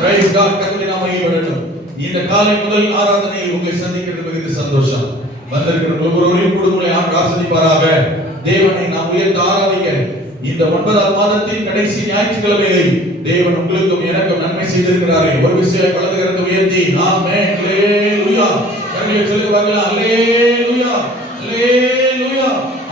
Price God. கர்த்தருடைய நாமம் மகிமைப்படட்டும். இந்த காலை முதல் ஆராதனையில் உங்களை சந்திக்கிறது மிகுந்த சந்தோஷம். வந்திருக்கிற ஒவ்வொருவரையும் குடும்பங்களை ஆசீர்வதிப்பாராக. தேவனை நாம் உயர்த்த ஆராதிக்க இந்த 9ஆம் மாதத்தின் கடைசி ஞாயிற்றுக்கிழமையை தேவன் உங்களுக்கும் எனக்கும் நன்மை செய்திருக்கிறாரே. ஒரு விஷயம் வலதுகரத்தை உயர்த்தி ஆமென் அல்லேலூயா கரங்களை சொல்லுங்க பார்க்கலாம். அல்லேலூயா அல்லேலூயா.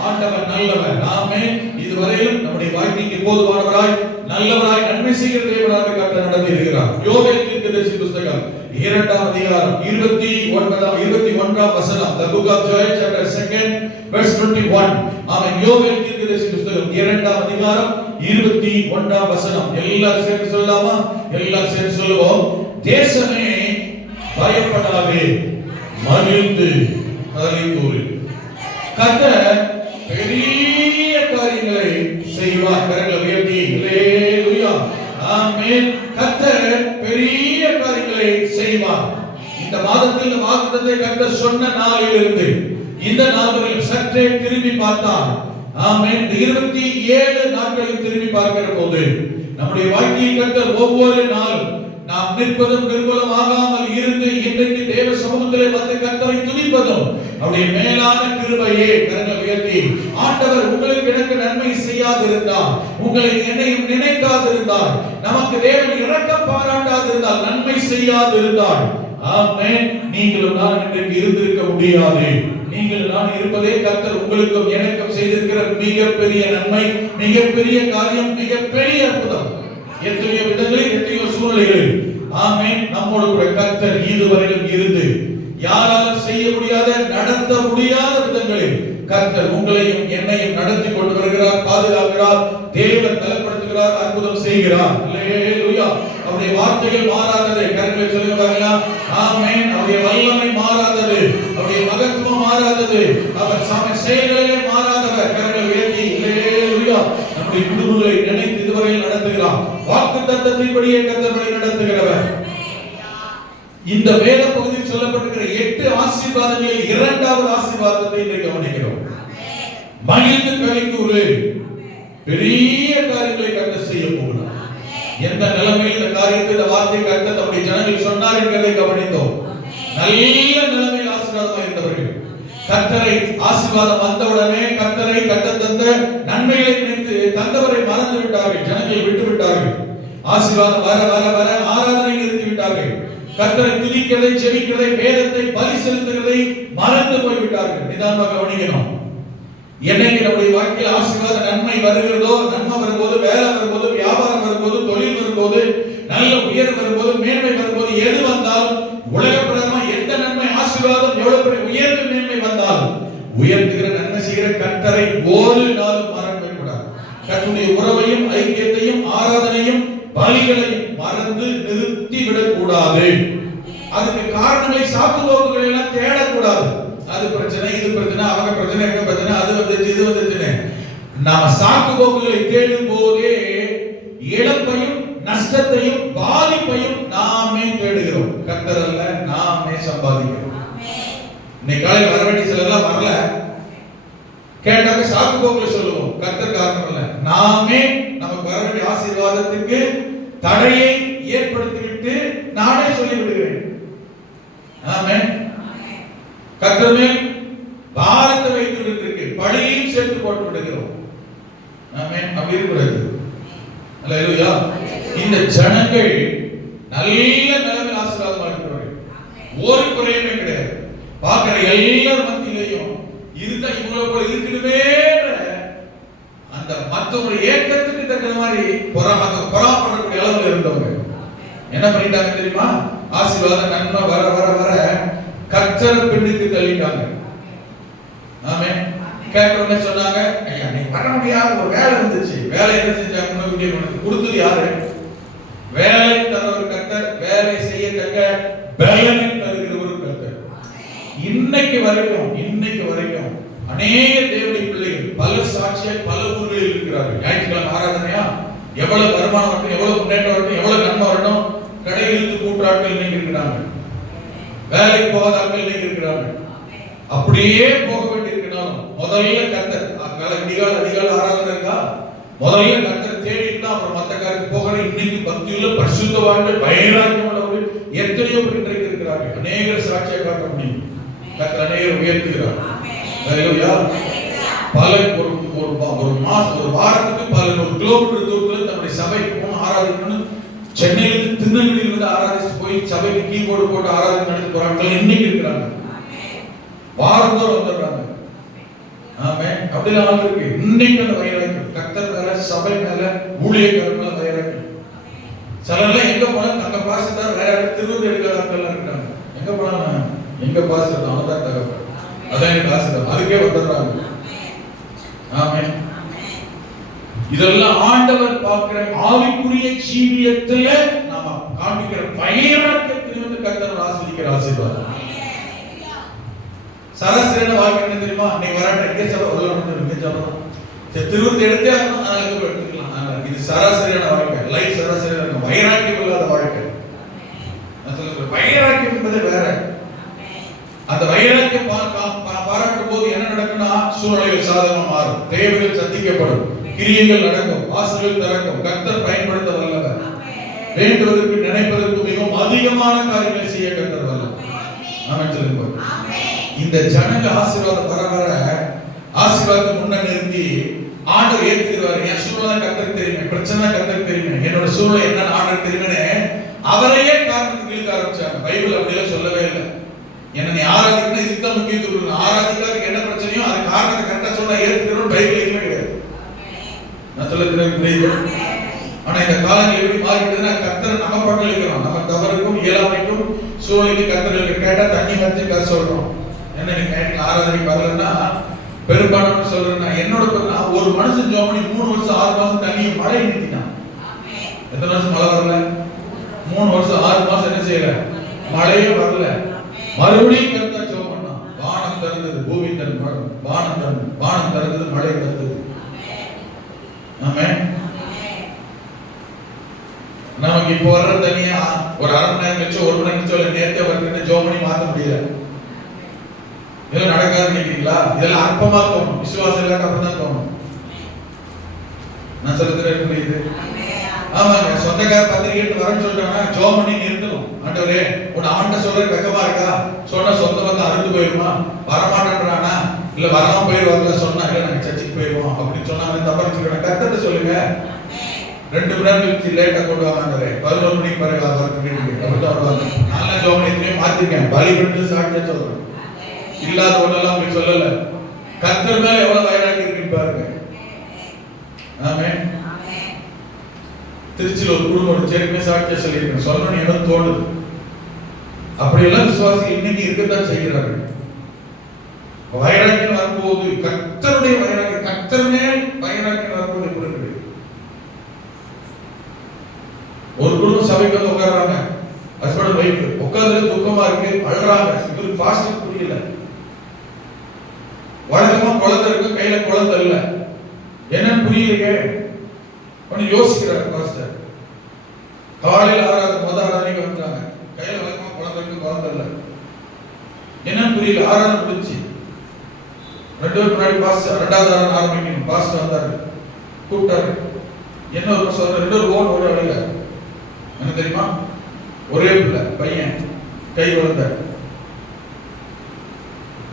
ஆண்டவர் நல்லவர். ஆமென். இதுவரையிலும் நம்முடைய வாழ்க்கைக்கு போதுமானவராய் நல்லவராய் நன்மை செய்கிற தேவனாக கர்த்தர் நடத்தி இருக்கிறார். யோவேல் தீர்க்கதரிசி புத்தகம் 2ஆம் அதிகாரம் 21ஆம் வசனம். The book of Joel chapter 2 verse 21. ஆமென். யோவேல் தீர்க்கதரிசி புத்தகம் 2ஆம் அதிகாரம் 21ஆம் வசனம். எல்லாரும் சேர்ந்து சொல்லலாமா? எல்லாரும் சேர்ந்து சொல்லுவோம். தேசமே பயப்படாதே, மகிழ்ந்து களிகூரு. கர்த்தர் பெரிய காரியங்களை செய்வார். கரங்களை உயர்த்தி அல்லேலூயா ஆமென். கர்த்தர் பெரிய காரியங்களை செய்வார். இந்த மாதத்தில் வாக்குத்தத்தத்தை கர்த்தர் சொன்ன நாளிலிருந்து இந்த நாட்களில் சற்றே திரும்பி பார்த்தார். ஆமென். 27 நாட்களில் திரும்பி பார்க்கிற போது நம்முடைய வாழ்க்கையை கர்த்தர் ஒவ்வொரு நாள் நாம் நிற்பதும் நிர்மூலம் ஆகாமல் இருந்து இன்றைக்கு தேவ சமூகத்திலே வந்து கர்த்தரை துதிப்பதும் அவருடைய மேலான கிருபையே. கரங்களை உயர்த்தி ஆண்டவர் உங்களுக்கு எனக்கு நன்மை செய்யாதிருந்தால், உங்களை என்னையும் நினைக்காதிருந்தால், நமக்கு தேவன் இரக்கம் பாராட்டாதிருந்தால், நன்மை செய்யாதிருந்தால், ஆமென், நீங்களும் நான் இன்றைக்கு இருந்திருக்க முடியாது. நீங்கள் நான் இருப்பதே கர்த்தர் உங்களுக்கும் எனக்கும் செய்திருக்கிற மிகப்பெரிய நன்மை, மிகப்பெரிய காரியம், மிகப்பெரிய அற்புதம். எத்தனையோ விதங்களில் எத்தனையோ சூழ்நிலைகளில் ஆமென் நம்மோடு கூட கர்த்தர் இதுவரையிலும் இருந்து யாராலும் செய்ய முடியாத நடத்த முடியாத விதங்களில் கர்த்தர் உங்களையும் என்னையும் நடத்தி கொண்டு வருகிறார், பாதுகாக்கிறார், தேவன் பலப்படுத்துகிறார், அற்புதம் செய்கிறார். அல்லேலூயா. அவருடைய வார்த்தைகள் மாறாதது. கரங்களை சொல்லுங்க பார்க்கலாம். ஆமென். அவருடைய வல்லமை மாறாதது, அவருடைய மகத்துவம் மாறாதது, அவர் செயல்களிலே மாறாதவர். கரங்களை உயர்த்தி அல்லேலூயா. நம்முடைய குடும்பங்களை நினைத்து இதுவரையில் நடத்துகிறார். வாக்குத்தத்தத்தின்படியே கர்த்தர் நடத்துகிறவர். இந்த வேத பகுதியில் சொல்லப்பட்டிருக்கிற 8 ஆசீர்வாதங்களில் 2வது ஆசீர்வாதத்தை இன்றைக்கு கவனிக்கிறோம். மகிழ்ந்து களிகூரு. பெரிய காரியங்களை கர்த்தர் செய்ய போகிறார். எந்த நிலைமையில் இந்த காரியத்தை இந்த வார்த்தை கர்த்தர் நம்முடைய ஜனங்கள் சொன்னார் என்பதை கவனித்தோம். நல்ல நிலைமையில் ஆசீர்வாதமாக இருந்தவர்கள் கர்த்தரை ஆசீர்வாதம் வந்தவுடனே கர்த்தரை கர்த்தர் தந்த நன்மைகளை நினைத்து தந்தவரை மறந்து விட்டார்கள். ஜனங்களை விட்டு விட்டார்கள். ஆசீர்வாதம் வர வர வர ஆராதனை நிறுத்தி விட்டார்கள். கர்த்தரை துதிக்கிறதை, ஜெபிக்கிறதை, வேதத்தை பலி செலுத்துகிறதை மறந்து போய்விட்டார்கள். நிதானமாக கவனிக்கணும். என்னைக்கு நம்முடைய வாழ்க்கையில் ஆசீர்வாத நன்மை வருகிறதோ, நன்மை வரும்போது, வேலை வரும்போது, வியாபாரம் வரும்போது, தொழில் வரும்போது, நல்ல உயர்வு வரும்போது, மேன்மை வரும்போது, எது வந்தாலும் உலகப்பிரகாரமா எந்த நன்மை ஆசீர்வாதம் எவ்வளவு பெரிய உயர்வு மேன்மை வந்தாலும் உயர்த்துகிற நன்மை செய்கிற கர்த்தரை ஒரு நாளும் மறக்க கூடாது. கர்த்தருடைய உறவையும் ஐக்கியத்தையும் ஆராதனையும் பலிகளையும் மறந்து நிறுத்தி விடக்கூடாது. அதுக்கு காரணங்களை சாக்குப்போக்குகளை எல்லாம் தேடக்கூடாது. அது பிரச்சனை, இது பிரச்சனை, அவங்க பிரச்சனை, எங்க பிரச்சனை, அது வந்துச்சு, இது வந்துச்சுன்னு நாம சாக்குப்போக்குகளை தேடும் போதே இழப்பையும் நஷ்டத்தையும் பாதிப்பையும் நாமே தேடுகிறோம். கர்த்தர் அல்ல, நாமே சம்பாதிக்கிறோம். இன்னைக்கு காலையில் வர வேண்டிய சிலர்லாம் வரல, கேட்டாக்க சாக்குப்போக்குகளை சொல்லுவோம். கர்த்தர் காரணம் அல்ல, நாமே நமக்கு வர வேண்டிய ஆசீர்வாதத்துக்கு தடையை ஏற்படுத்திவிட்டு நானே சொல்லி விடுகிறேன். ஆமென். கர்த்தர் மேல் பாரத்தை வைத்து விட்டு பழியையும் சேர்த்து போட்டு விடுகிறோம். ஆமென். அப்படி இருக்கிறது. அல்லேலூயா. இந்த ஜனங்கள் நல்ல நிலைமையில் ஆசீர்வாதமாக இருக்கிறார்கள். ஒரு குறையுமே கிடையாது. பார்க்கிற எல்லார் மத்தியிலையும் இருந்தா இவ்வளவு போல இருக்கணுமே அந்த மற்றவங்க ஏக்கத்துக்கு தகுந்த மாதிரி பொறாமப்படக்கூடிய அளவில் இருந்தவங்க என்ன பண்ணிட்டாங்க தெரியுமா? ஆசீர்வாதம் நன்மை வர வர வர கர்த்தரை பின்னுக்கு தள்ளிட்டாங்க. ஆமென். கேட்டவங்க சொன்னாங்க, ஐயா நீ வர முடியாத ஒரு வேலை வந்துச்சு. வேலை என்ன செஞ்சாங்க? கொடுத்தது யாரு? வேலை தரவர் கர்த்தர், வேலை செய்யத்தக்க பலனை தருகிற ஒரு கர்த்தர். இன்னைக்கு வரைக்கும் அநேக தேவனுடைய பிள்ளைகள் பல சாட்சியாக பல ஊர்களில் இருக்கிறார்கள். ஞாயிற்றுக்கிழமை ஆராதனையா எவ்வளவு வருமானம் வரட்டும், எவ்வளவு முன்னேற்றம் வரட்டும், எவ்வளவு நன்மை வரட்டும், கடையிலிருந்து கூட்டுறாட்கள் இன்னைக்கு இருக்கிறாங்க, வேலைக்கு போகாத ஆட்கள் இன்னைக்கு இருக்கிறாங்க. அப்படியே போக வேண்டியிருக்கணும். முதல்ல கர்த்தர் அதிகால ஆராதனை இருக்கா, முதல்ல கர்த்தர் தேடிட்டு பண்ணிக்கலாம், அப்புறம் மத்த காரியத்துக்கு போகணும். இன்னைக்கு பக்தியுள்ள பரிசுத்தவான்கள் வைராக்கியம் உள்ளவர்கள் எத்தனையோ பேர் இன்றைக்கு இருக்கிறார்கள். அநேகர் சாட்சியை காட்ட முடியும். கர்த்தர் அநேகர் உயர்த்துகிறார். ஹல்லேலூயா. பல ஒரு மாசம் ஒரு வாரத்துக்கு பல 100 கிலோமீட்டர் தூரத்தில் தன்னுடைய சபைக்கு போகணும், ஆராதிக்கணும். சென்னையிலிருந்து திருநெல்வேலியில் வந்து ஆராதிச்சு போய் சபைக்கு கீபோர்டு போட்டு ஆராதனை நடத்தி போறாங்க. இன்னைக்கு இருக்கிறாங்க, வாரந்தோறும் வந்துடுறாங்க. ஆமென். அப்படிலாம் இருக்கு. இன்னைக்கு அந்த வைராக்கியம் கர்த்தர் மேல, சபை மேல, ஊழியக்காரர் மேல வைராக்கியம். சிலர்லாம் எங்க போனா தங்க பாசத்தார் வேற திருவிழா எடுக்காதவர்கள் இருக்காங்க. எங்க போனா எங்க பாசத்தார் அவதான் தகவல், அதான் எனக்கு ஆசீர்வாதம், அதுக்கே வந்துடுறாங்க. ஆமென். இதெல்லாம் ஆண்டவர் பார்க்கிற ஆவிக்குரிய ஜீவியத்துல நாம காண்பிக்கிற வைராக்கியத்திலிருந்து வந்து கர்த்தர் ஆசீர்வதிக்கிற ஆசீர்வாதம். சராசரியான வாழ்க்கை என்ன தெரியுமா? நீ வராட்ட எங்கே சொல்லணும், திருவிழா எடுத்தே எடுத்துக்கலாம். இது சராசரியான வாழ்க்கை, லைஃப் சராசரியான வைராக்கியம் இல்லாத வாழ்க்கை. வைராக்கியம் என்பது வேற. அந்த வைராக்கியம் பாராட்டும் போது என்ன நடக்கும்னா, சூழ்நிலைகள் சாதகமா மாறும், தேவைகள் சந்திக்கப்படும், கிரியைகள் நடக்கும், வாசல்கள் திறக்கும். கர்த்தர் பயன்படுத்த வல்லவர். வேண்டுவதற்கு நினைப்பதற்கு மிகவும் அதிகமான காரியங்களை செய்ய கர்த்தர் வல்லவர். ஆமென் சொல்லுங்க. இந்த ஜனங்க ஆசீர்வாதம் வர வர ஆசீர்வாதத்தை முன்ன நிறுத்தி ஆண்டவர் ஏற்றுகிறார். என் சூழ்நிலை கர்த்தருக்கு தெரியுமே, பிரச்சனை கர்த்தருக்கு தெரியுமே, என்னோட சூழ்நிலை என்ன ஆண்டவர் தெரியுமே, அவரையே காரணத்துக்கு இழுக்க ஆரம்பிச்சாங்க. பைபிள் அப்படியெல்லாம் சொல்லவே இல்லை. என்ன நீ ஆராதிக்கணும், இதுதான் முக்கியத்துவம். ஆராதிக்கிறதுக்கு என்ன பிரச்சனையோ அது காரணத்தை கரெக்டா சொன்னா ஏற்றுக்கிறோம். பைபிள் எதுவுமே கிடையாது. நான் சொல்லுகிறேன் புரியுது. ஆனா இந்த காலங்கள் எப்படி மாறிடுதுன்னா, கர்த்தர் நம்ம பக்கம் இருக்கிறோம். நம்ம தவறுக்கும் இயலாமைக்கும் சூழ்நிலைக்கு கர்த்தர் கேட்டா தண்ணி வந்து கதை சொல்றோம். என்ன நீங்க ஆராதனை வரலன்னா பெரும்பாலான சொல்றேன்னா, என்னோட ஒரு மனுஷன் ஜோம் பண்ணி 3 வருஷம் 6 மாசம் தண்ணியை மழை நிறுத்தினான். எத்தனை வருஷம் மழை வரல? 3 வருஷம் 6 மாசம் என்ன செய்யல, மழையே வரல. மறுபடியும் கர்த்தர் ஜோம் பண்ணான், வானம் திறந்தது, பூமி திறந்தது, வானம் திறந்தது, மழை வந்தது. ஆமென். நமக்கு இப்போ வர்ற தனியா ஒரு அரை மணி நேரம் கழிச்சு 1 மணி நேரம் கழிச்சு நேரத்தை வந்து ஜோம் பண்ணி மாத்த முடியல. இதெல்லாம் நடக்காது நினைக்கிறீங்களா? இதெல்லாம் அற்பமா தோணும், விசுவாசம் இல்லாத அப்படிதான் தோணும். நான் சொல்லுறேன் புரியுது. ஆமாங்க. சொந்தக்கார பத்திரிகை வரேன்னு சொல்லிட்டாங்கன்னா ஜோம் பண்ணி நிறுத்தணும். ஆண்டவரே உன் ஆண்ட சொல்றது வெக்கமா இருக்கா? சொன்னா சொந்த வந்து அறுந்து போயிருமா? வரமாட்டேன்றானா? இல்ல வராம போயிருவாங்க சொன்னா, இல்ல நாங்க சர்ச்சுக்கு போயிருவோம் அப்படின்னு சொன்னாங்க. தப்பா சொல்லுங்க, கர்த்தர்ட்ட சொல்லுங்க. 2 மணி நேரம் கழிச்சு லேட்டா கொண்டு வாங்க, 11 மணிக்கு பிறகு வருவாங்க. நல்ல ஜோம் பண்ணி மாத்திருக்கேன், பலி பண்ணி சாப்பிட்டு சொல்றேன். இல்லாத ஒண்ணெல்லாம் உங்களுக்கு சொல்லல. கர்த்தர் மேல எவ்வளவு வைராக்கியம் இருக்குன்னு பாருங்க. ஆமென். திருச்சியில் ஒரு குடும்பம் சேர்க்கவே சாட்சியா சொல்லியிருக்கேன். சொல்லணும்னு எனக்கு தோணுது. அப்படியெல்லாம் விசுவாசி இன்னைக்கு இருக்கத்தான் செய்கிறார்கள். வைராக்கியம் வரும்போது கர்த்தருடைய வைராக்கியம், கர்த்தர் மேல் வைராக்கியம் வரும்போது எப்படி இருக்கு? ஒரு குடும்பம் சபைக்கு வந்து உட்கார்றாங்க, ஹஸ்பண்ட் வைஃப் உட்கார்ந்து துக்கமா இருக்கு, அழுறாங்க. இவருக்கு பாஸ்டர் புரியல. வழக்கமா குழந்தை இருக்கு, கையில குழந்தை இல்ல, என்னன்னு புரியலையே. கொஞ்சம் யோசிக்கிறார் பாஸ்டர். காலையில் முதல் ஆராதனைக்கு வந்தாங்க, கையில வழக்கமா குழந்தை இருக்கு, குழந்தை இல்ல, என்னன்னு புரியல. ஆராதனை முடிச்சு 2 பேர் முன்னாடி பாஸ்டர் 2வது ஆராதனை ஆரம்பிக்கணும். பாஸ்டர் வந்தாரு, கூப்பிட்டாரு. என்ன ஒரு சொல்ற 2 பேர் ஓன் ஒரு அழக என்ன தெரியுமா? ஒரே பிள்ளை பையன், கை குழந்தை.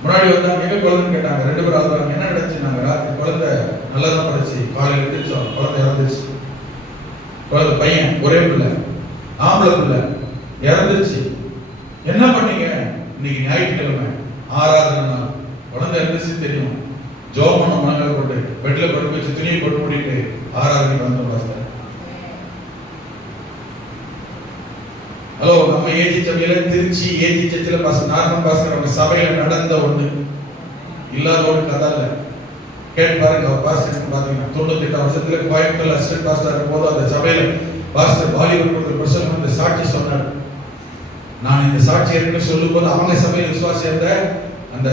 முன்னாடி வந்தாங்க, எங்க குழந்தைன்னு கேட்டாங்க. 2 பேரும் ஆகுறாங்க. என்ன நடந்துச்சுன்னாங்க, ராத்திரி குழந்தை நல்லதான் படிச்சு, காலையில் எழுந்திரிச்சோம், குழந்தை இறந்துச்சு. குழந்தை பையன் ஒரே பிள்ளை, ஆம்பளை பிள்ளை இறந்துச்சு. என்ன பண்ணீங்க? இன்னைக்கு ஞாயிற்றுக்கிழமை ஆராதனை, குழந்தை இறந்துச்சு தெரியும். ஜோம் பண்ண மனங்களை போட்டு பெட்ல படுக்க வச்சு துணியை போட்டு மூடிட்டு ஆராதனை வந்தோம் பாஸ்டர். ஹலோ, நம்ம ஏஜி சபையில திருச்சி ஏஜி சர்ச்சில் நார்மல் பாஸ்கர் அவங்க சபையில நடந்த ஒண்ணு, இல்லாத ஒரு கதை இல்ல. கேட்டு பாருங்க. அவர் பாஸ்டர் பாத்தீங்கன்னா 98 வருஷத்துல கோயம்புத்தூர்ல அசிஸ்டன்ட் பாஸ்டர் இருக்கும்போது அந்த சபையில பாஸ்டர் பாலிவுட் பிரசங்கம் அந்த சாட்சி சொன்னார். நான் இந்த சாட்சி ஏற்கனவே சொல்லும் போது அவங்க சபையில விசுவாசி இருந்த அந்த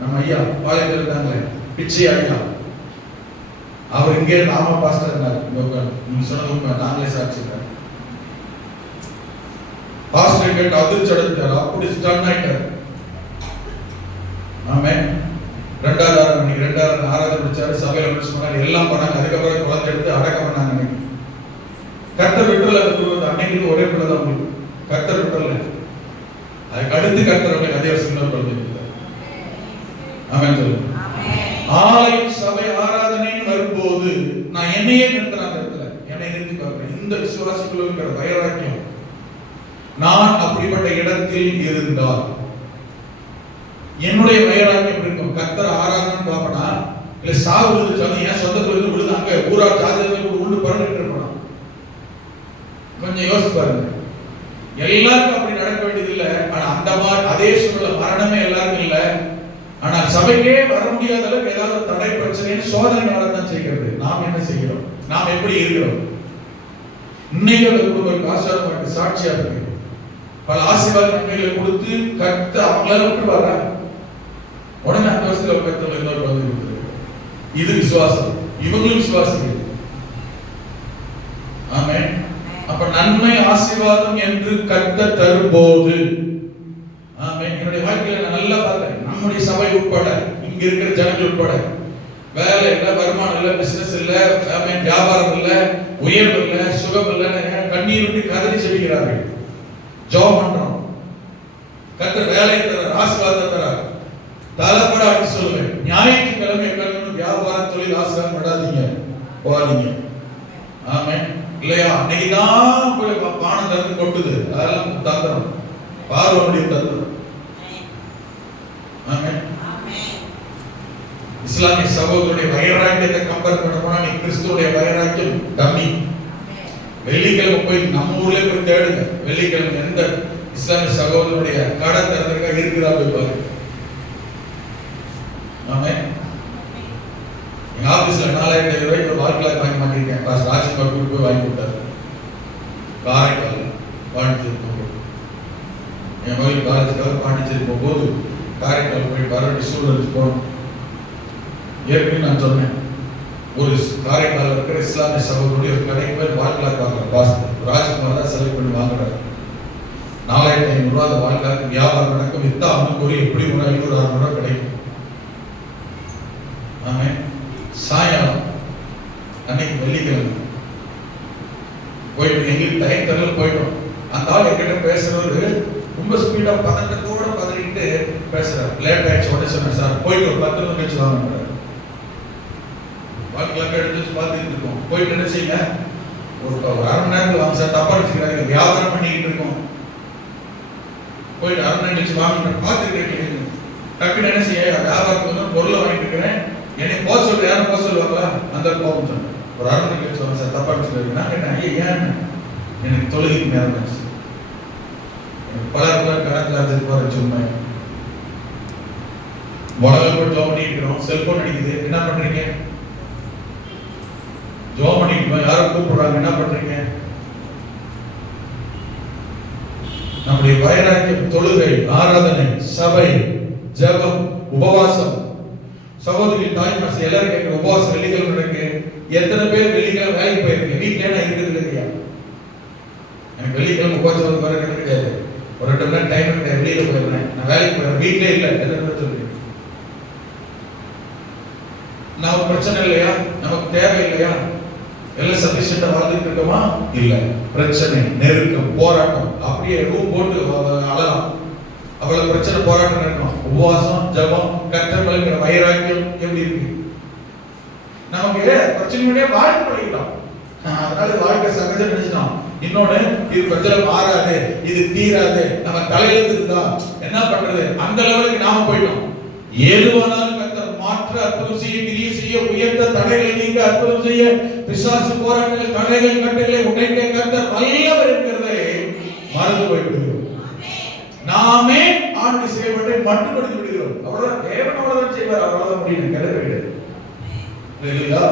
நம்ம ஐயா பாலிவுட் இருந்தாங்க, பிச்சை ஐயா, அவர் இங்கே நாம பாஸ்டர் இருந்தார். நீங்க சொன்னது உண்மை, நாங்களே சாட்சி. பாஸ்டர் கேட்டு அதிர்ச்சி அடைஞ்சார், அப்படி ஸ்டன் ஆயிட்டார். ஆமென். 2வது ஆராதனை முடிச்சாரு, சபையில முடிச்சு பண்ணாரு, எல்லாம் பண்ணாங்க. அதுக்கப்புறம் குழந்தை எடுத்து அடக்கம் பண்ணாங்க. விடல அந்த குடும்பத்தை. அன்னைக்கு ஒரே பிள்ளை தான் உங்களுக்கு, கர்த்தர் விடல. அதுக்கு அடுத்து கர்த்தர் உங்களுக்கு அதே வருஷம் குழந்தை. ஆமென் சொல்லுங்க. ஆலயம் சபை ஆராதனைன்னு வரும்போது நான் என்னையே நிறுத்துறேன். அந்த இடத்துல என்னை நிறுத்தி பார்க்கிறேன். இந்த விசுவாசிக்குள்ள இருக்கிற வைராக்கியம், நான் அப்படிப்பட்ட இடத்தில் இருந்தால் என்னுடைய வைராக்கியம் இருக்கும். கர்த்தர் ஆராதனை பார்ப்பனா இல்ல சாவு விழுந்து என் சொந்த கோயில் விழுந்து அங்க ஊரா ஜாதிகள் உள்ள பரவிட்டு இருப்போம். கொஞ்சம் யோசிச்சு பாருங்க. எல்லாருக்கும் அப்படி நடக்க வேண்டியது இல்லை. ஆனா அந்த மாதிரி அதே சூழ்நிலை மரணமே எல்லாருக்கும் இல்லை. ஆனா சபைக்கே வர முடியாத அளவுக்கு ஏதாவது தடை பிரச்சனைன்னு சோதனையால தான் செய்கிறது. நாம் என்ன செய்கிறோம்? நாம் எப்படி இருக்கிறோம்? இன்னைக்கு அந்த குடும்பம் ஆசீர்வாதம் சாட்சியா இருக்கு. பல ஆசீர்வாத நன்மைகளை கொடுத்து கத்த அவங்கள விட்டு வர உடனே அந்த வருஷத்துல கத்தல இன்னொரு வந்து கொடுத்துருக்கு. இது விசுவாசம். இவங்களும் விசுவாசிகள். ஆமென். அப்ப நன்மை ஆசீர்வாதம் என்று கத்த தரும்போது, ஆமென். என்னுடைய வாழ்க்கையில நான் நல்லா பார்த்தேன். நம்முடைய சபை உட்பட, இங்க இருக்கிற ஜனங்கள் உட்பட, வேலை இல்ல, வருமானம் இல்ல, பிசினஸ் இல்ல, ஆமென், வியாபாரம் இல்ல, உயர்வு இல்ல, சுகம் இல்ல, கண்ணீர் விட்டு கதறி செல்கிறார்கள். ஜெபம் பண்றோம். கர்த்தர் வேலை தரார், ஆசீர்வாதத்தை தரார். தலப்படாட்டி சொல்லுவேன், ஞாயிற்றுக்கிழமை எங்களுக்கு வியாபாரம் தொழில் ஆசீர்வாதம் படாதீங்க, போகாதீங்க. ஆமென். இல்லையா? அன்னைக்கு தான் போய் பானம் திறந்து கொட்டுது. அதெல்லாம் தந்திரம், பார்வனுடைய தந்திரம். ஆமென். இஸ்லாமிய சகோதரருடைய வைராக்கியத்தை கம்பேர் பண்ண போனா நீ கிறிஸ்துவுடைய வைராக்கியம் டம்மி. வெள்ளிக்கிழமை போய் நம்ம ஊர்ல போய் தேடுங்க. வெள்ளிக்கிழமை எந்த இஸ்லாமிய சகோதரருடைய கடை திறந்திருக்கா இருக்கிறா போய் பாருங்க. ஆமென். எங்க ஆபீஸ்ல 4500 ரூபாய்க்கு ஒரு வால் கிளாக் வாங்கி மாட்டிருக்கேன். பாஸ் ராஜ்குமார் போய் வாங்கி கொடுத்தாரு. காரைக்கால் பாண்டிச்சேரி போகும்போது, என் மகள் காலேஜுக்காக பாண்டிச்சேரி போகும்போது காரைக்கால் போய் வரட்டி சூழல் போனோம். ஏற்கனவே நான் சொன்னேன், ஒரு காரைக்கால் இருக்கிற இஸ்லாமிய சகோதரருடைய ஒரு கடைக்கு போய் வால் கிளாக் வாங்குற பாஸ் ராஜ்குமார் தான் செலக்ட் பண்ணி வாங்குறாரு. 4500 ரூபாய் அந்த வால் கிளாக் வியாபாரம் நடக்கும். வித்தா அவனுக்கு ஒரு எப்படி ஒரு 500-600 ரூபாய் கிடைக்கும். ஆமென். சாயங்காலம் அன்னைக்கு வெள்ளிக்கிழமை போயிட்டு எங்களுக்கு டைம் தரல போயிட்டோம். அந்த ஆள் என்கிட்ட பேசுறவரு ரொம்ப ஸ்பீடா பதட்டத்தோட பதறிட்டு பேசுறாரு. லேட் ஆயிடுச்சு. உடனே சொன்னேன், சார் போயிட்டு ஒரு 10 நிமிஷம் கழிச்சு வாங்க. வாழ்க்கையாக எடுத்து பார்த்துட்டு இருக்கோம். போயிட்டு என்ன செய்யுங்க, ஒரு 1/2 மணி நேரத்தில் வாங்க சார். தப்பா வச்சுக்கிறாங்க, வியாபாரம் பண்ணிக்கிட்டு இருக்கோம். போயிட்டு 1/2 மணி நேரம் கழிச்சு வாங்க பார்த்துக்கிட்டு டக்குன்னு என்ன செய்ய, வியாபாரத்துக்கு வந்து பொருளை வாங்கிட்டு இருக்கிறேன். என்னை போக சொல்ற, யாரும் போக சொல்லுவாங்களா? அந்த கோபம் சொன்னேன். ஒரு 1/2 மணி கழிச்சு வாங்க சார். தப்பா வச்சுக்கிறாங்க. நான் கேட்டேன், ஏன்? எனக்கு தொழுகைக்கு நேரம் ஆச்சு. பல கணக்கில் அது போற சும்மா உடல் போட்டு ஜோம் பண்ணிட்டு இருக்கிறோம். செல்போன் அடிக்குது, என்ன பண்றீங்க? ஜோம் பண்ணிட்டு யாரோ கூப்பிடுறாங்க, என்ன பண்றீங்க? நம்முடைய வைராக்கியம், தொழுகை, ஆராதனை, சபை, ஜெபம், உபவாசம். சகோதரி தாய்மாசி எல்லாரும் கேட்கிற உபவாசம் வெள்ளிக்கிழமை நடக்கு. எத்தனை பேர் வெள்ளிக்கிழமை வேலைக்கு போயிருக்கீங்க? வீட்டுல நான் இருக்கிறது இல்லையா? எனக்கு வெள்ளிக்கிழமை உபவாசம் வந்து வர கிடையாது. ஒரு 2 மணி நேரம் டைம் கிடையாது. வெளியில போயிருந்தேன், நான் வேலைக்கு போயிருந்தேன், வீட்டிலே இல்லை. எத்தனை சொல்றீங்க? நமக்கு பிரச்சனை இல்லையா? நமக்கு தேவை இல்லையா? எல்லாம் சபிஷியண்டா வாழ்ந்துட்டு இருக்கோமா? இல்ல. பிரச்சனை, நெருக்கம், போராட்டம், அப்படியே ரூம் போட்டு அழலாம். அவ்வளவு பிரச்சனை, போராட்டம் நடக்கும். உபவாசம், ஜபம், கர்த்தர் இருக்கிற வைராக்கியம் எப்படி இருக்கு? நமக்கு பிரச்சனையுடைய வாழ்க்கை பழகிட்டோம். அதனால வாழ்க்கை சகஜம் நினைச்சிட்டோம். இன்னொன்னு, இது பிரச்சனை மாறாது, இது தீராது, நம்ம தலையெழுத்துக்கு தான் என்ன பண்றது, அந்த லெவலுக்கு நாம போயிட்டோம். ஏதுவானாலும் கர்த்தர் மாற்ற, அற்புதம் செய்ய, கிரியை செய்ய, உயர்த்த, தடைகளை நீங்க அற்புதம் செய்ய, பிசாசு போராட்டங்கள், தடைகள், கட்டுகளை உடைக்க கர்த்தர் வல்லவர் என்கிறதை மறந்து போய்விடுகிறோம். நாமே ஆண்டு செய்யப்பட்டை மட்டுப்படுத்தி விடுகிறோம். அவ்வளவுதான். தேவன் அவ்வளவுதான் செய்வார். அவ்வளவுதான் முடியும். கிடையாது. இல்லையா?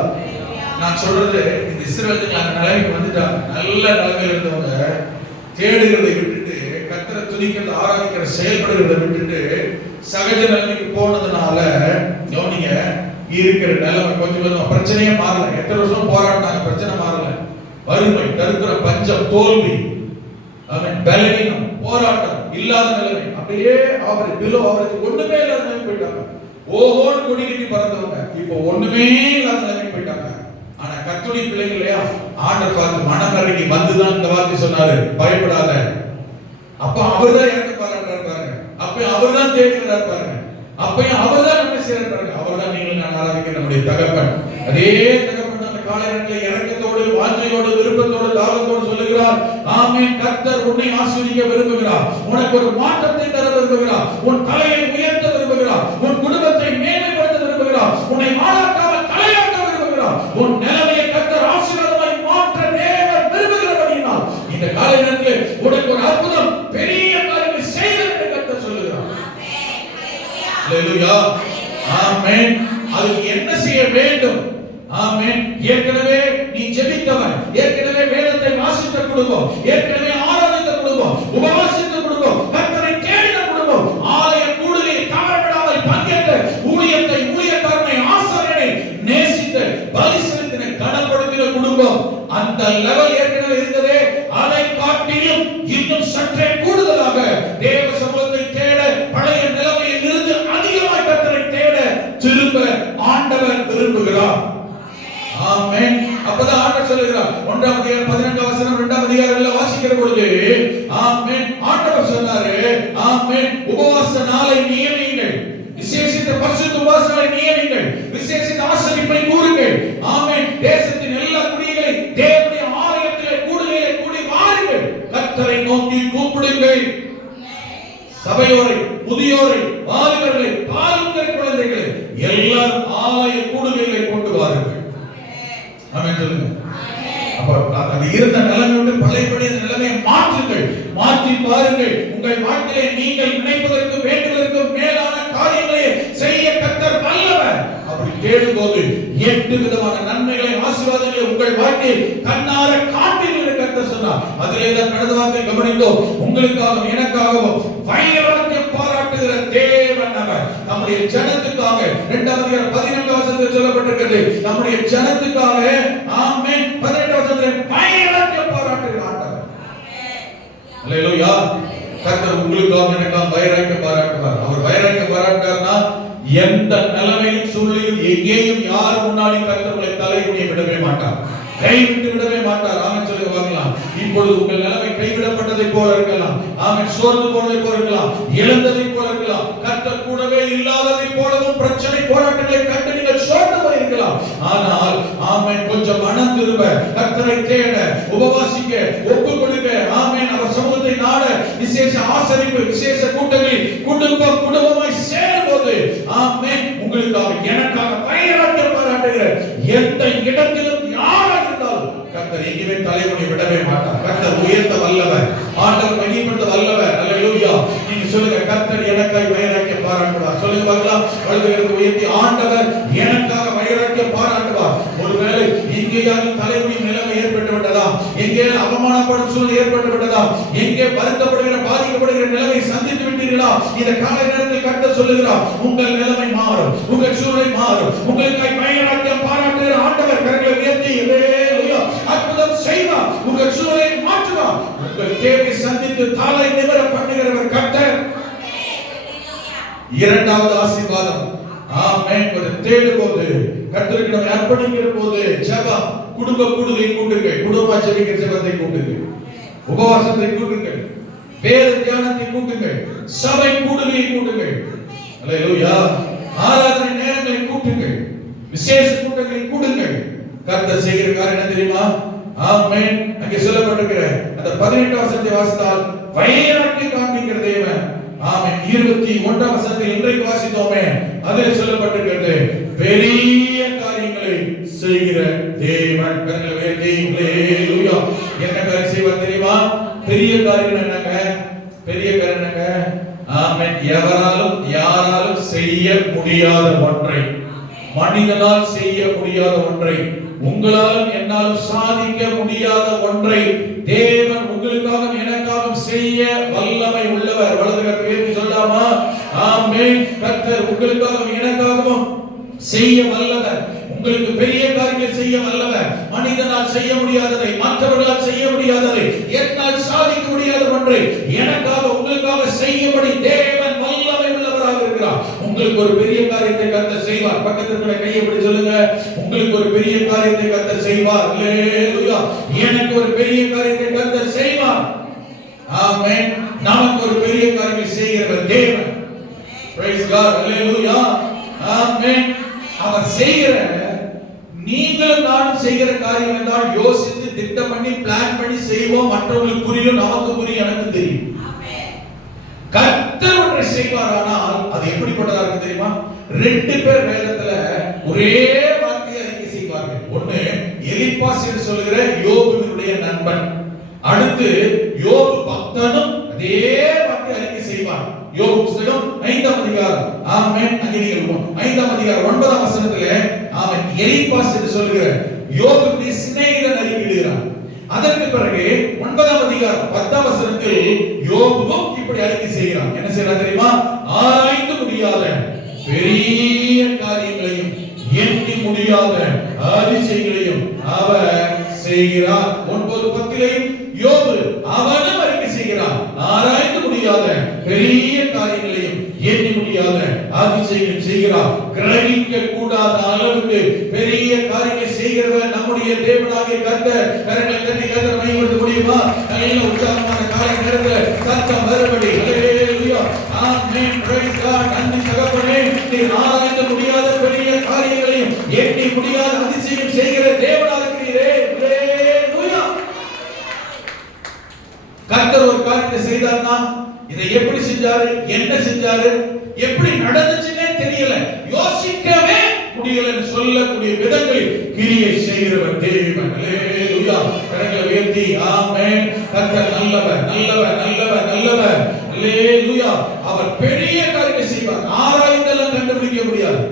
நான் சொல்றது, இந்த இஸ்ரவேலுக்கு அந்த நிலைமைக்கு வந்துட்டாங்க. நல்ல நிலைமையில் இருந்தவங்க தேடுகிறதை விட்டுட்டு, கர்த்தரை துதிக்கிறது, ஆராதிக்கிற செயல்படுகிறதை விட்டுட்டு சகஜ நிலைமைக்கு போனதுனால கவனிங்க, இருக்கிற நிலைமை கொஞ்சம் கொஞ்சம் பிரச்சனையே மாறல. எத்தனை வருஷம் போராடினாங்க, பிரச்சனை மாறல. வறுமை, தருக்கிற பஞ்சம், தோல்வி, பலவீனம், போராட்டம் இல்லாத நிலைமை. அப்படியே அவருக்கு ஒண்ணுமே இல்லாத நிலைமை போயிட்டாங்க. ஓஹோன்னு கொடி கட்டி பறந்தவங்க இப்போ ஒண்ணுமே இல்லாத நிலைமை போயிட்டாங்க. ஆனா கர்த்தருடைய பிள்ளைகள் இல்லையா, ஆண்டவர் பார்த்து மனமிறங்கி வந்துதான் இந்த வார்த்தை சொன்னாரு, பயப்படாத. அப்ப அவர்தான் எனக்கு பாராட்டுறாரு பாருங்க, அப்ப அவர்தான் தேடுகிறார் பாருங்க, அப்பயும் அவர்தான் நம்ம செய்யறாரு பாருங்க. அவர்தான் நீங்கள் நான் ஆராதிக்கிற நம்முடைய தகப்பன். அதே தகப்பன் அந்த காலை நேரத்தில் இறக்கத்தோடு, வாஞ்சையோடு, விருப்பத்தோடு, தாகத்தோடு சொல்லுகிறார், ஆமென். கர்த்தர் உன்னை ஆசீர்வதிக்க விரும்புகிறார், உனக்கு ஒரு மாற்றத்தை தர விரும்புகிறார், உன் தலையை உயர்த்த விரும்புகிறார், உன் குடும்பத்தை மேன்மைப்படுத்த விரும்புகிறார், உன்னை மாறாக்காமல் தலையாக்க விரும்புகிறார், உன் நிலைமையை கர்த்தர் ஆசீர்வாதமாய் மாற்ற தேவன் விரும்புகிறபடியினால் இந்த காலை நேரத்தில் உனக்கு ஒரு அற்புதம், பெரிய காரியங்களை செய்வேன் என்று கர்த்தர் சொல்லுகிறார். அல்லேலூயா, ஆமென். அதுக்கு என்ன செய்ய வேண்டும்? ஆமென். ஏற்கனவே நீ ஜெபித்தவன், ஏற்கனவே வேதத்தை வாசித்த குடும்பம், ஏற்கனவே ஆராதித்த குடும்பம், உபவாசித்த குடும்பம், கர்த்தரை தேடின குடும்பம், ஆலய கூடுகையில் தவறவிடாமல் பங்கேற்ற ஊழியத்தை, ஊழியக்காரனை, ஆசாரியனை நேசித்த, பலி செலுத்தின, கனப்படுத்தின குடும்பம், அந்த லெவல் ஏற்கனவே இருந்ததே, அதை காட்டிலும் இன்னும் சற்றே கூடுதலாக தேவ சமூகத்தை தேட, பழைய நிலைமையில் இருந்து அதிகமாக கர்த்தரை தேட திரும்ப ஆண்டவர் விரும்புகிறார். ஆமென். அப்பதான் ஆண்டவர் சொல்லுகிறார், 1ஆம் அதிகாரம் 18ஆம் வசனம் 2ஆம் அதிகாரத்துல வாசிக்கிற பொழுது, ஆமென், ஆண்டவர் சொன்னாரு, ஆமென், உபவாச நாளை நியமியுங்கள், விசேஷித்த பரிசுத்த உபவாச நாளை நியமியுங்கள், விசேஷித்த ஆசரிப்பை கூறுங்கள், ஆமென், தேசத்தின் எல்லா குடிகளை தேவனுடைய ஆலயத்திலே கூடுகையிலே கூடி வாருங்கள், கர்த்தரை நோக்கி கூப்பிடுங்கள், சபையோரை, முதியோரை, வாலிபர்களை, பாலுங்கள் குழந்தைகளை எல்லாரும் ஆலய கூடுகையிலே கொண்டு வாருங்கள். ஆமென் சொல்லுங்க. அப்ப அது இருந்த நிலைமை விட்டு பழையபடி அந்த நிலைமையை மாற்றுங்கள், மாற்றி பாருங்கள். உங்கள் வாழ்க்கையை நீங்கள் நினைப்பதற்கு வேண்டுவதற்கு மேலான காரியங்களை செய்ய கர்த்தர் வல்லவர். அப்படி தேடும்போது 8 விதமான நன்மைகளை, ஆசீர்வாதங்களை உங்கள் வாழ்க்கையில் கண்ணார காண்பீர்கள் என்று கர்த்தர் சொன்னார். அதிலே தான் கடந்த வாரத்தை கவனித்தோம். உங்களுக்காகவும் எனக்காகவும் வைராக்கியம் பாராட்டுகிற தேவன் அவர். நம்முடைய ஜனத்துக்காக 2ஆம் அதிகாரம் 14ஆம் வசனத்தில் சொல்லப்பட்டிருக்கிறது, நம்முடைய ஜனத்துக்காக, ஆமென், 18ஆம் வசனத்தில் வைராக்கியம் பாராட்டுகிற ஆண்டவர். அல்லேலூயா. கர்த்தர் உங்களுக்காக எனக்காக வைராக்கியம் பாராட்டுவார். அவர் வைராக்கியம் பாராட்டார்னா எந்த நிலைமையும் சூழ்நிலையும் எங்கேயும் யார் முன்னாடி கர்த்தர் உங்களை தலைகுனிய விடவே மாட்டார், கைவிட்டு விடவே மாட்டார். ஆமென் சொல்லி வாங்கலாம். இப்பொழுது உங்கள் நிலைமை கைவிடப்பட்டதை போல இருக்கலாம், ஆமென், சோர்ந்து போனதை போல இருக்கலாம், இழந்ததை போல இருக்கலாம், கர்த்தர் கூடவே இல்லாததை போலவும் பிரச்சனை போராட்டங்களை கண்டு நீங்கள் சோர்ந்து போயிருக்கலாம். ஆனால் ஆமென், கொஞ்சம் மனம் திரும்ப, கர்த்தரை தேட, உபவாசிக்க, ஒப்பு கொடுக்க, ஆமென், அவர் சமூகத்தை நாட, விசேஷ ஆசரிப்பு, விசேஷ கூட்டங்களில் குடும்பமாய் சேரும்போது, ஆமென், உங்களுக்காக எனக்காக வைராக்கியம் பாராட்டுகிற எந்த இடத்திலும் யாராக இருந்தாலும் கர்த்தர் எங்கேயுமே தலைமுறை விடவே மாட்டார். கர்த்தர் உயர்த்த வல்லவர், ஆண்டவர் மகிமைப்படுத்த வல்லவர். அல்லேலூயா. நீங்க சொல்லுங்க, கர்த்தர் எனக்காக வைராக்கியம் பாராட்டுவார். சொல்லுங்க பார்க்கலாம். வலதுகரத்தை உயர்த்தி, ஆண்டவர் எனக்காக வைராக்கியம் பாராட்டுவார். ஒருவேளை எங்கேயாவது தலைமுறை நிலைமை ஏற்பட்டு விட்டதா, எங்கே அவமானப்படும் சூழ்நிலை ஏற்பட்டு விட்டதா, எங்கே வருத்தப்படுகிற, பாதிக்கப்படுகிற நிலைமை சந்தித்து விட்டீர்களா, இந்த காலை நேரத்தில் கர்த்தர் சொல்லுகிறார், உங்கள் நிலைமை மாறும், உங்கள் சூழ்நிலை மாறும், உங்களுக்காக வைராக்கியம் பாராட்டுகிற ஆண்டவர் கரங்களை உயர்த்தி அல்லேலூயா அற்புதம் செய்வார், உங்கள் சூழ்நிலையை மாற்றுவார், உங்கள் தேவை சந்தித்து தலை நிமிர பண்ணுகிறவர் கர்த்தர். இரண்டாவது ஆசீர்வாதம், ஆமென், தேடும்போது, கர்த்தருக்கு நம்ம அர்ப்பணிக்கிற போது ஜெபம், குடும்ப கூடுகை கூட்டுங்கள், குடும்ப ஜெபிக்கிற ஜெபத்தை கூட்டுங்கள், உபவாசத்தை கூட்டுங்கள், வேத தியானத்தை கூட்டுங்கள், சபை கூடுகையை கூட்டுங்கள். அல்லேலூயா. ஆராதனை நேரங்களை கூட்டுங்கள், விசேஷ கூட்டங்களை கூட்டுங்கள். கர்த்தர் செய்கிற காரியம் என்ன தெரியுமா? ஆமென். அங்கே சொல்லப்பட்டிருக்கிற அந்த 18ஆம் வசனத்தை வாசித்தால் வைராக்கியம் காண்பிக்கிற தேவன். ஆமென். 21ஆம் வசனத்தில் இன்றைக்கு வாசித்தோமே, அதில் சொல்லப்பட்டிருக்கிறது, பெரிய காரியங்களை செய்கிற தேவன். கரங்களை உயர்த்தி அல்லேலூயா. என்ன காரியம் செய்வார் தெரியுமா? பெரிய காரியம் என்னங்க? பெரிய காரியம் என்னங்க? ஆமென். எவராலும் யாராலும் செய்ய முடியாத ஒன்றை, மனிதனால் செய்ய முடியாத ஒன்றை, உங்களாலும் என்னாலும் சாதிக்க முடியாத ஒன்றை தேவன் உங்களுக்காக எனக்காக செய்ய வல்லமை உள்ளவர். வலதுகரத்தை உயர்த்தி சொல்லாமா? ஆமென். கர்த்தர் உங்களுக்காக எனக்காகவும் செய்ய வல்லவர். உங்களுக்கு பெரிய காரியங்களை செய்ய வல்லவர். மனிதனால் செய்ய முடியாததை, மற்றவர்களால் செய்ய முடியாததை, என்னால் சாதிக்க முடியாத ஒன்றை எனக்காக உங்களுக்காக செய்யபடி தேவன் வல்லமை உள்ளவராக இருக்கிறார். உங்களுக்கு ஒரு பெரிய காரியத்தை கர்த்தர் செய்வார். பக்கத்துல இருக்கிற கையை பிடிச்சு சொல்லுங்க, உங்களுக்கு ஒரு பெரிய காரியத்தை கர்த்தர் செய்வார். அல்லேலூயா. எனக்கு ஒரு பெரிய காரியத்தை கர்த்தர் செய்வார். ஆமென். நமக்கு ஒரு பெரிய காரியத்தை செய்கிறவர் தேவன். Praise God. அல்லேலூயா. ஆமென். அவர் செய்கிற, நீங்களும் நானும் செய்கிற காரியம் என்றால் யோசித்து திட்டம் பண்ணி பிளான் பண்ணி செய்வோம். மற்றவங்களுக்கு புரியும், நமக்கு புரியும், எனக்கு தெரியும். கர்த்தர் ஒன்றை செய்வாரானால் அது எப்படிப்பட்டதா இருக்கு தெரியுமா? 2 பேர் வேதத்துல ஒரே வார்த்தையை அறிக்கை செய்வார்கள். ஒண்ணு எலிப்பாஸ் என்று சொல்லுகிற யோபுவினுடைய நண்பன். அடுத்து யோபு பக்தனும் அதே வார்த்தையை அறிக்கை செய்வார். யோபு புத்தகம் 5ஆம் அதிகாரம். ஆமென். அங்கிருக்கும் 5ஆம் அதிகாரம் 9ஆம் வசனத்திலே ஆமென் எலிப்பாஸ் என்று சொல்லுகிற யோபுவின் சிநேகிதன் அறிக்கையிடுகிறார். அதற்கு பிறகு 9ஆம் அதிகாரம் 10ஆம் வசனத்தில் யோபுவும் இப்படி அறிக்கை செய்கிறார். என்ன செய்யறார் தெரியுமா? ஆராய்ந்து முடியாத பெரிய காரியங்களையும் எண்ணி முடியாத அதிசயங்களையும் அவர் செய்கிறார். 9:10 யோபு அவனும் அறிக்கை செய்கிறார். ஆராய்ந்து முடியாத பெரிய காரியங்களையும் எண்ணி முடியாத அதிசயங்களையும் செய்கிறார். கிரகிக்க கூடாத அளவுக்கு பெரிய காரியங்களை செய்கிறவர் நம்முடைய தேவனாகிய கர்த்தர். கரங்களை தட்டி கர்த்தரை மகிமைப்படுத்த முடியுமா? நல்ல உற்சாகமான காலை நேரத்தில் சத்தம் மறுபடி ஹல்லேலூயா. ஆமென். Price God. நன்றி தகப்பனே, நீர் ஆராய்ந்து முடியாத பெரிய காரியங்களையும் எண்ணி முடியாத அதிசயம் செய்கிற தேவனாக இருக்கிறீரே. ஹல்லேலூயா. கர்த்தர் ஒரு காரியத்தை செய்தார்னா இதை எப்படி செஞ்சாரு, என்ன செஞ்சாரு, எப்படி நடந்துச்சுன்னே தெரியல, யோசிக்கவே முடியலன்னு சொல்லக்கூடிய விதங்களில் கிரியை செய்கிறவர் தேவன். ஹல்லேலூயா. கரங்களை உயர்த்தி ஆமென். கர்த்தர் நல்லவர், நல்லவர், நல்லவர், நல்லவர். ஹல்லேலூயா. அவர் பெரிய காரியத்தை செய்வார். ஆராய்ந்தெல்லாம் கண்டுபிடிக்க முடியாது.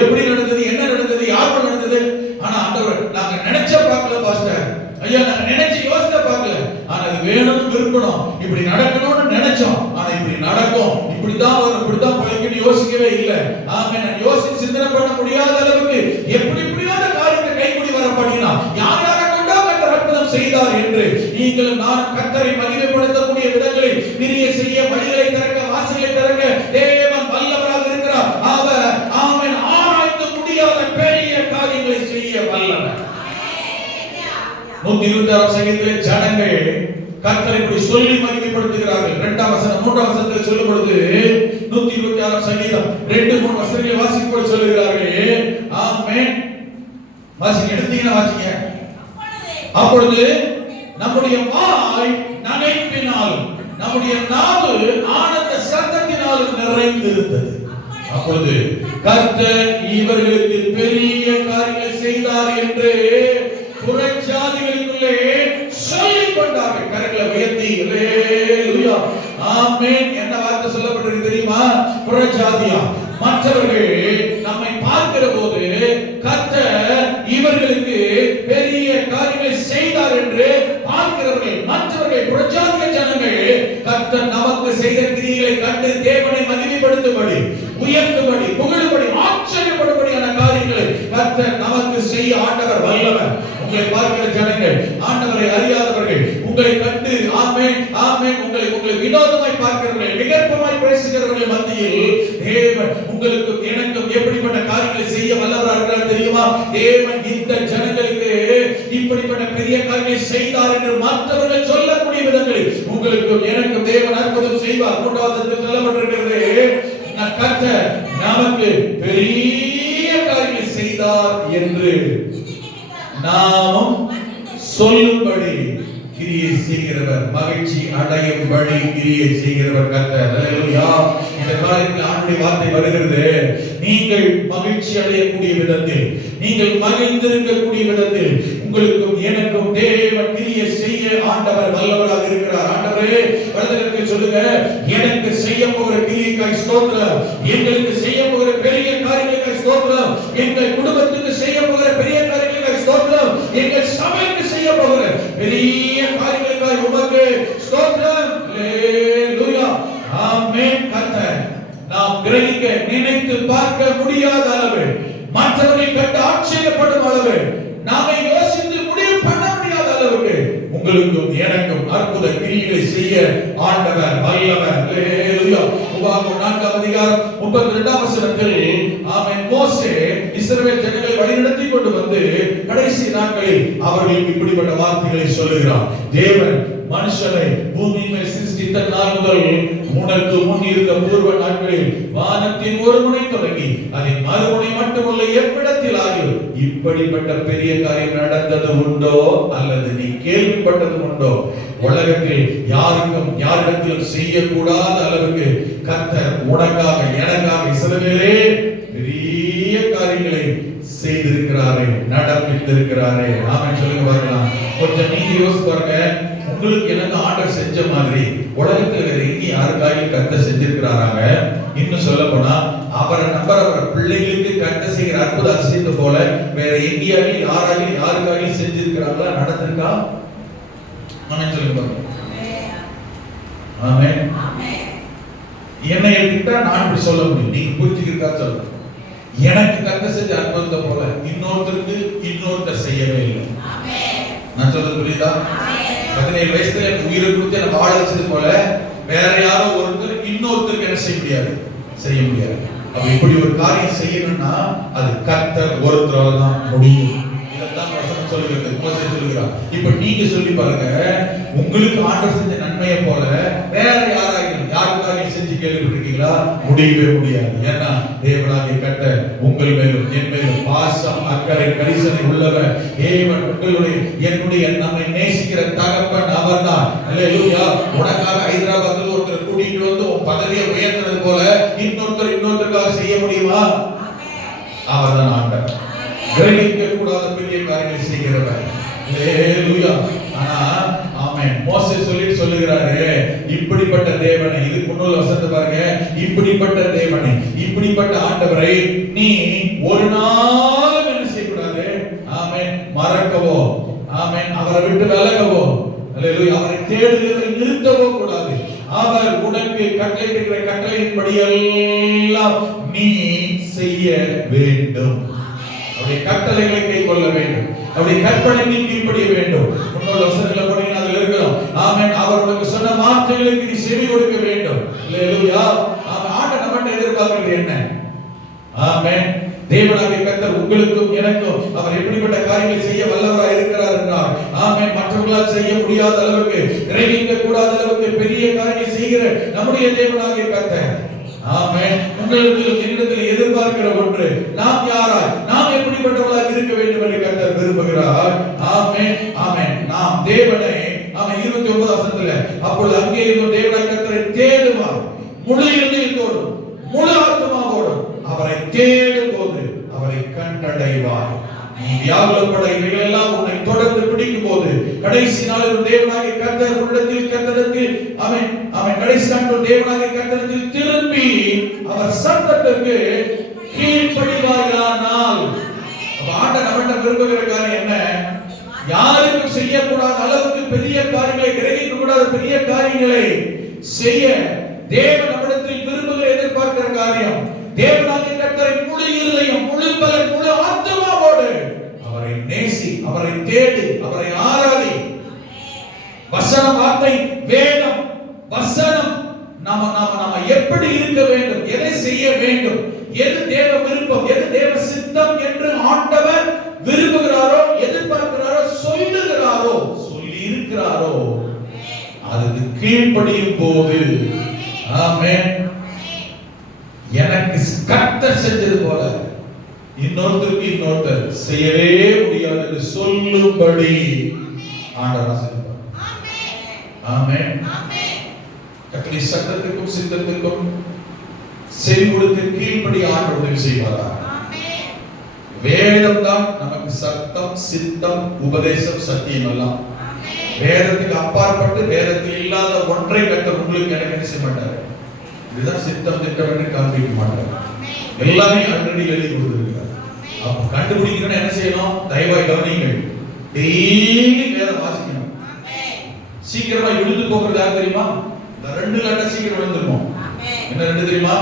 எப்படி நடந்தது, என்ன நடந்தது, யாரோட நடந்தது. ஆனா ஆண்டவர் நாங்க நினைச்ச பார்க்கல பாஸ்டர், ஐயா நாங்க நினைச்சு யோசிக்க பார்க்கல, ஆனா அது வேணும் விரும்பணும், இப்படி நடக்கணும்னு நினைச்சோம், ஆனா இப்படி நடக்கும், இப்படிதான் வரும், இப்படிதான் பழகிட்டு யோசிக்கவே இல்லை. ஆமென். நான் யோசிச்சு சிந்தனை பண்ண முடியாத அளவுக்கு எப்படி இப்படியான காரியத்தை கைகூடி வரப்படினா யார் யாரை கொண்டோ கர்த்தர் அற்புதம் செய்தார் என்று நீங்களும் நானும் கர்த்தரை மகிமைப்படுத்தக்கூடிய விதங்களில் கிரியை செய்ய வழிகளை திறக்க வாசலை திறக்க தேவன் வல்லவராக இருக்கிறார். அவர் ஆமென் ஆராய்ந்து முடியாத பெரிய காரியங்களை செய்ய வல்லவர். 126 சங்கீதத்திலே ஜனங்கள் கர்த்தரை இப்படி சொல்லி மகிமைப்படுத்துகிறார்கள். 2ஆம் வசனம் 3ஆம் வசனத்தில் சொல்லும் பொழுது 126 சங்கீதம் 2-3 வசனங்களை வாசிக்கும்போது சொல்லுகிறார்கள். ஆமென். வாசிங்க, எடுத்தீங்கன்னா வாசிங்க. அப்பொழுது நம்முடைய வாய் நகைப்பினாலும் நம்முடைய நாவு ஆனந்த சத்தத்தினாலும் நிறைந்திருந்தது. அப்பொழுது கர்த்தர் இவர்களுக்கு பெரிய காரியங்களை செய்தார் என்று புறஜாதிகளுக்குள்ளே சொல்லிக் கொண்டார்கள். கரங்களை உயர்த்தி ஹல்லேலூயா. ஆமென். என்ன வார்த்தை சொல்லப்பட்டிருக்கு தெரியுமா? புறஜாதியா மற்றவர்கள் நம்மை பார்க்கிற போது கர்த்தர் இவர்களுக்கு பெரிய காரியங்களை செய்தார் என்று பார்க்கிறவர்கள், மற்றவர்கள் புறஜாதிய ஜனங்கள் கர்த்தர் நமக்கு செய்த கிரியைகளை கண்டு தேவனை மகிமைப்படுத்தும்படி, உயர்த்தும்படி, புகழும்படி, ஆச்சரியப்படும்படியான காரியங்களை கர்த்தர் நமக்கு செய்ய ஆண்டவர் வல்லவர். உங்களை பார்க்கிற ஜனங்கள், ஆண்டவரை அறியாதவர்கள் உங்களை கண்டு ஆமென் ஆமென் உங்களை வினோதமாய் பார்க்கிறவர்கள், விகற்பமாய் பேசுகிறவர்கள் மத்தியில் தேவன் உங்களுக்கு எனக்கும் எப்படிப்பட்ட காரியங்களை செய்ய வல்லவராக இருக்கிறார் தெரியுமா? தேவன் இந்த ஜனங்களுக்கு இப்படிப்பட்ட பெரிய காரியங்களை செய்தார் என்று மற்றவர்கள் சொல்லக்கூடிய விதங்களில் உங்களுக்கும் எனக்கும் தேவன் அற்புதம் செய்வார். 3ஆவது வசனத்தில் சொல்லப்பட்டிருக்கிறது, கர்த்தர் நமக்கு பெரிய காரியங்களை செய்தார் என்று நாமும் சொல்லும்படி கிரியை செய்கிறவர், மகிழ்ச்சி அடையும்படி கிரியை செய்கிறவர் கர்த்தர். ஹல்லேலூயா. இந்த காலத்தில் ஆண்டுடைய வார்த்தை வருகிறது, நீங்கள் மகிழ்ச்சி அடையக்கூடிய விதத்தில், நீங்கள் மகிழ்ந்திருக்கக்கூடிய விதத்தில் உங்களுக்கும் எனக்கும் தேவன் கிரியை செய்ய ஆண்டவர் வல்லவராக இருக்கிறார். ஆண்டவரே வல்லவருக்கு சொல்லுங்க, எனக்கு செய்ய போகிற கிரியைக்காய் ஸ்தோத்திரம், எங்களுக்கு செய்ய போகிற பெரிய காரியங்களுக்காய் ஸ்தோத்திரம், எங்கள் குடும்பத்துக்கு செய்ய போகிற பெரிய காரியங்களுக்காய் ஸ்தோத்திரம், எங்கள் சபைக்கு செய்ய போகிற பெரிய காரியங்களுக்காய் உமக்கு ஸ்தோத்திரம். ஹல்லேலூயா. ஆமென். கர்த்தர் நாம் கிரகிக்க நினைத்து பார்க்க முடியாத அளவு, மற்றவர்கள் கண்டு ஆச்சரியப்படும் அளவு, நாம யோசித்து முடிவு பண்ண முடியாத அளவுக்கு உங்களுக்கும் எனக்கும் அற்புத கிரியைகளை காரியங்களை செய்ய ஆண்டவர் வல்லவர். ஹalleluya. உபாகமம் 4ஆம் அதிகாரம் 32ஆம் வசனத்தில் ஆமென், மோசே இஸ்ரவேல் ஜனங்களை வழிநடத்தி கொண்டு வந்து கடைசி நாட்களில் அவர்களுக்கு இப்படிப்பட்ட வார்த்தைகளை சொல்லுகிறார். தேவன் மனுஷனை பூமியின் மேல் சிருஷ்டித்த நாள் முதல் உனக்கு முன் இருந்த பூர்வ நாட்களில் வானத்தின் ஒரு முனை தொடங்கி அதன் மறுமுனை மட்டுமல்ல எவ்விடத்தில் ஆகியும் இப்படிப்பட்ட பெரிய காரியம் நடந்தது உண்டோ அல்லது நீ கேள்விப்பட்டது உண்டோ? உலகத்தில் யாருக்கும் யாரிடத்திலும் செய்யக்கூடாத அளவுக்கு கர்த்தர் உனக்காக எனக்காக இஸ்ரவேலே பெரிய காரியங்களை செய்திருக்கிறாரே, நடப்பித்திருக்கிறாரே. ஆமென் சொல்லுங்க பார்க்கலாம். கொஞ்சம் நீங்க யோசிச்சு பாருங்க. உங்களுக்கு எனக்கு ஆண்டவர் செஞ்ச மாதிரி உலகத்துல வேற எங்க யாருக்காக கர்த்தர் செஞ்சிருக்கிறாராங்க? இன்னும் சொல்ல போனா அவரை நம்பர் அவர் பிள்ளைகளுக்கு கர்த்தர் செய்கிற அற்புத அதிசயத்தை போல வேற எங்கேயாவது யாருக்காக செஞ்சிருக்கிறாங்களா? நடந்திருக்கா? ஆமென் சொல்லுங்க பாருங்க. ஆமென். என்னை எடுத்துட்டா நான் இப்படி சொல்ல முடியும், நீங்க புரிஞ்சுக்கிறதா சொல்லுங்க. எனக்கு கர்த்தர் செஞ்ச அற்புதத்தை போல இன்னொருத்தர் செய்யவே இல்லை. நான் சொல்றது புரியுதா? 17 வயசுல எனக்கு உயிரை கொடுத்து எனக்கு வாழ வச்சது போல வேற யாரோ ஒருத்தர் இன்னொருத்தருக்கு என்ன செய்ய முடியாது. அப்ப இப்படி ஒரு காரியம் செய்யணும்னா அது கர்த்தர் ஒருத்தரால தான் முடியும். இதைத்தான் வசனம் சொல்லுகிறது, மோசே சொல்லுகிறார். இப்ப நீங்க சொல்லி பாருங்க, உங்களுக்கு ஆண்டவர் செஞ்ச நன்மையை போல வேற யாருக்காக செஞ்சு கேள்விப்பட்டிருக்கீங்களா? முடியவே முடியாது. ஏன்னா தேவனாகிய கர்த்தர் உங்கள் மேலும் என் மேலும் பாசம் அக்கறை கரிசனை உள்ளவர். தேவன் என்னுடைய நம்மை நேசிக்கிற தகப்பன் அவர்தான். அல்லேலூயா. உனக்காக ஹைதராபாத்ல ஒருத்தர் கூட்டிட்டு வந்து உன் பதவியை உயர்த்துறது போல இன்னொருத்தருக்காக செய்ய முடியுமா? அவர்தான் ஆண்டவர். கிரகிக்க கூடாத பெரிய காரியங்களை செய்கிறவர். அல்லேலூயா. ஆனா ஆமென், மோசே சொல்லுகிறாரு, இப்படிப்பட்ட தேவனை, இதுக்கு முன்னுள்ள வசனத்தை பாருங்க, இப்படிப்பட்ட தேவனை, இப்படிப்பட்ட ஆண்டவரை நீ ஒரு நாள் என்ன செய்யக்கூடாது? ஆமென், மறக்கவோ, ஆமென், அவரை விட்டு விலகவோ, அல்லேலூயா, அவரை தேடுகிறதை நிறுத்தவோ கூடாது. அவர் உனக்கு கட்டளையிடுகிற கட்டளையின்படி எல்லாம் நீ செய்ய வேண்டும். அவருடைய கட்டளைகளை கைக்கொள்ள வேண்டும். அவருடைய கற்பனைக்கு கீழ்ப்படிய வேண்டும். முன்னோர் வசனங்களை படிங்க, அதுல இருக்கணும். ஆமென். அவர் உனக்கு சொன்ன வார்த்தைகளுக்கு நீ செவி கொடுக்க வேண்டும். அல்லேலூயா. ஆண்டவர் நம்மட்ட எதிர்பார்க்கிறது என்ன? ஆமென். தேவனாகிய கர்த்தர் உங்களுக்கும் எனக்கும் அவர் எப்படிப்பட்ட காரியங்களை செய்ய வல்லவராய் இருக்கிறார் என்றால், ஆமென், மற்றவர்களால் செய்ய முடியாத அளவுக்கு, கிரகிக்க கூடாத அளவுக்கு பெரிய காரியங்களை செய்கிற நம்முடைய தேவனாகிய கர்த்தர், ஆமென், உங்களிடத்தில் என்னிடத்தில் எதிர்பார்க்கிற ஒன்று, நாம் யாராய், நாம் எப்படிப்பட்டவர்களாக இருக்க வேண்டும் என்று கர்த்தர் விரும்புகிறார். ஆமென், ஆமென். நாம் தேவனை, ஆமென், 29 வசனத்துல, அப்பொழுது அங்கே இருக்கும் தேவனாகிய கர்த்தரை தேடுவார், முழு இதயத்தோடும் முழு ஆத்துமாவோடும் அவரை தேடும் போது அவரை கண்டடைவார். நீ வியாகுலப்பட இவைகளெல்லாம் உன்னை தொடர்ந்து பிடிக்கும் போது கடைசி நாளில் தேவனாகிய கர்த்தர் உன்னிடத்தில் ஆமென், ஆமென், கடைசி நாளில் தேவனாகிய கர்த்தரிடத்தில் திரும்பி அவர் சத்தத்திற்கு கீழ்ப்படிவாயானால், ஆண்டவர் நம்மிடம் விரும்புகிற காரியம் என்ன? யாருக்கும் செய்யக்கூடாத அளவுக்கு பெரிய காரியங்களை, கிரகிக்க கூடாத பெரிய காரியங்களை செய்ய தேவன் நம்மிடத்தில் விரும்புகிற எதிர்பார்க்கிற காரியம், தேவனாகிய கர்த்தரை முழு இருதயம், முழு பலன், முழு ஆத்துமாவோடு அவரை நேசி, அவரை தேடு, அவரை ஆராதி. வசனம், வார்த்தை, வேதம், வசனம் நாம எப்படி இருக்க வேண்டும், எதை செய்ய வேண்டும், எது தேவ விருப்பம், எது தேவ சித்தம் என்று ஆண்டவர் விரும்புகிறாரோ, எதிர்பார்க்கிறாரோ, சொல்லுகிறாரோ, சொல்லி இருக்கிறாரோ, அதுக்கு கீழ்ப்படியும் போது, ஆமென், எனக்கு கர்த்தர் செஞ்சது போல இன்னொருத்தர் செய்யவே முடியாது என்று சொல்லும்படி ஆண்டவர் ஆசீர்வதிப்பார். ஆமென். கர்த்தருடைய சத்தத்துக்கும் சித்தத்துக்கும் செவி கொடுத்து கீழ்ப்படி ஆண்டவர் உதவி செய்வாரா? வேதம் தான் நமக்கு சத்தம், சித்தம், உபதேசம், சத்தியம் எல்லாம். வேதத்துக்கு அப்பாற்பட்டு வேதத்தில் இல்லாத ஒன்றை கர்த்தர் உங்களுக்கு எனக்கு என்ன செய்ய மாட்டார். இதுதான் சித்தம், திட்டம் என்று காண்பிக்க மாட்டார். எல்லாமே ஆல்ரெடி எழுதி கொடுத்திருக்கிறார். அப்ப கண்டுபிடிக்கணும்னா என்ன செய்யணும்? தயவாய் கவனியுங்கள். டெய்லி வேதம் வாசிக்கணும். சீக்கிரமா எழுந்து போகிறது யார் தெரியுமா? இந்த 2 கட்ட சீக்கிரம் எழுந்துருவோம். என்ன 2 தெரியுமா?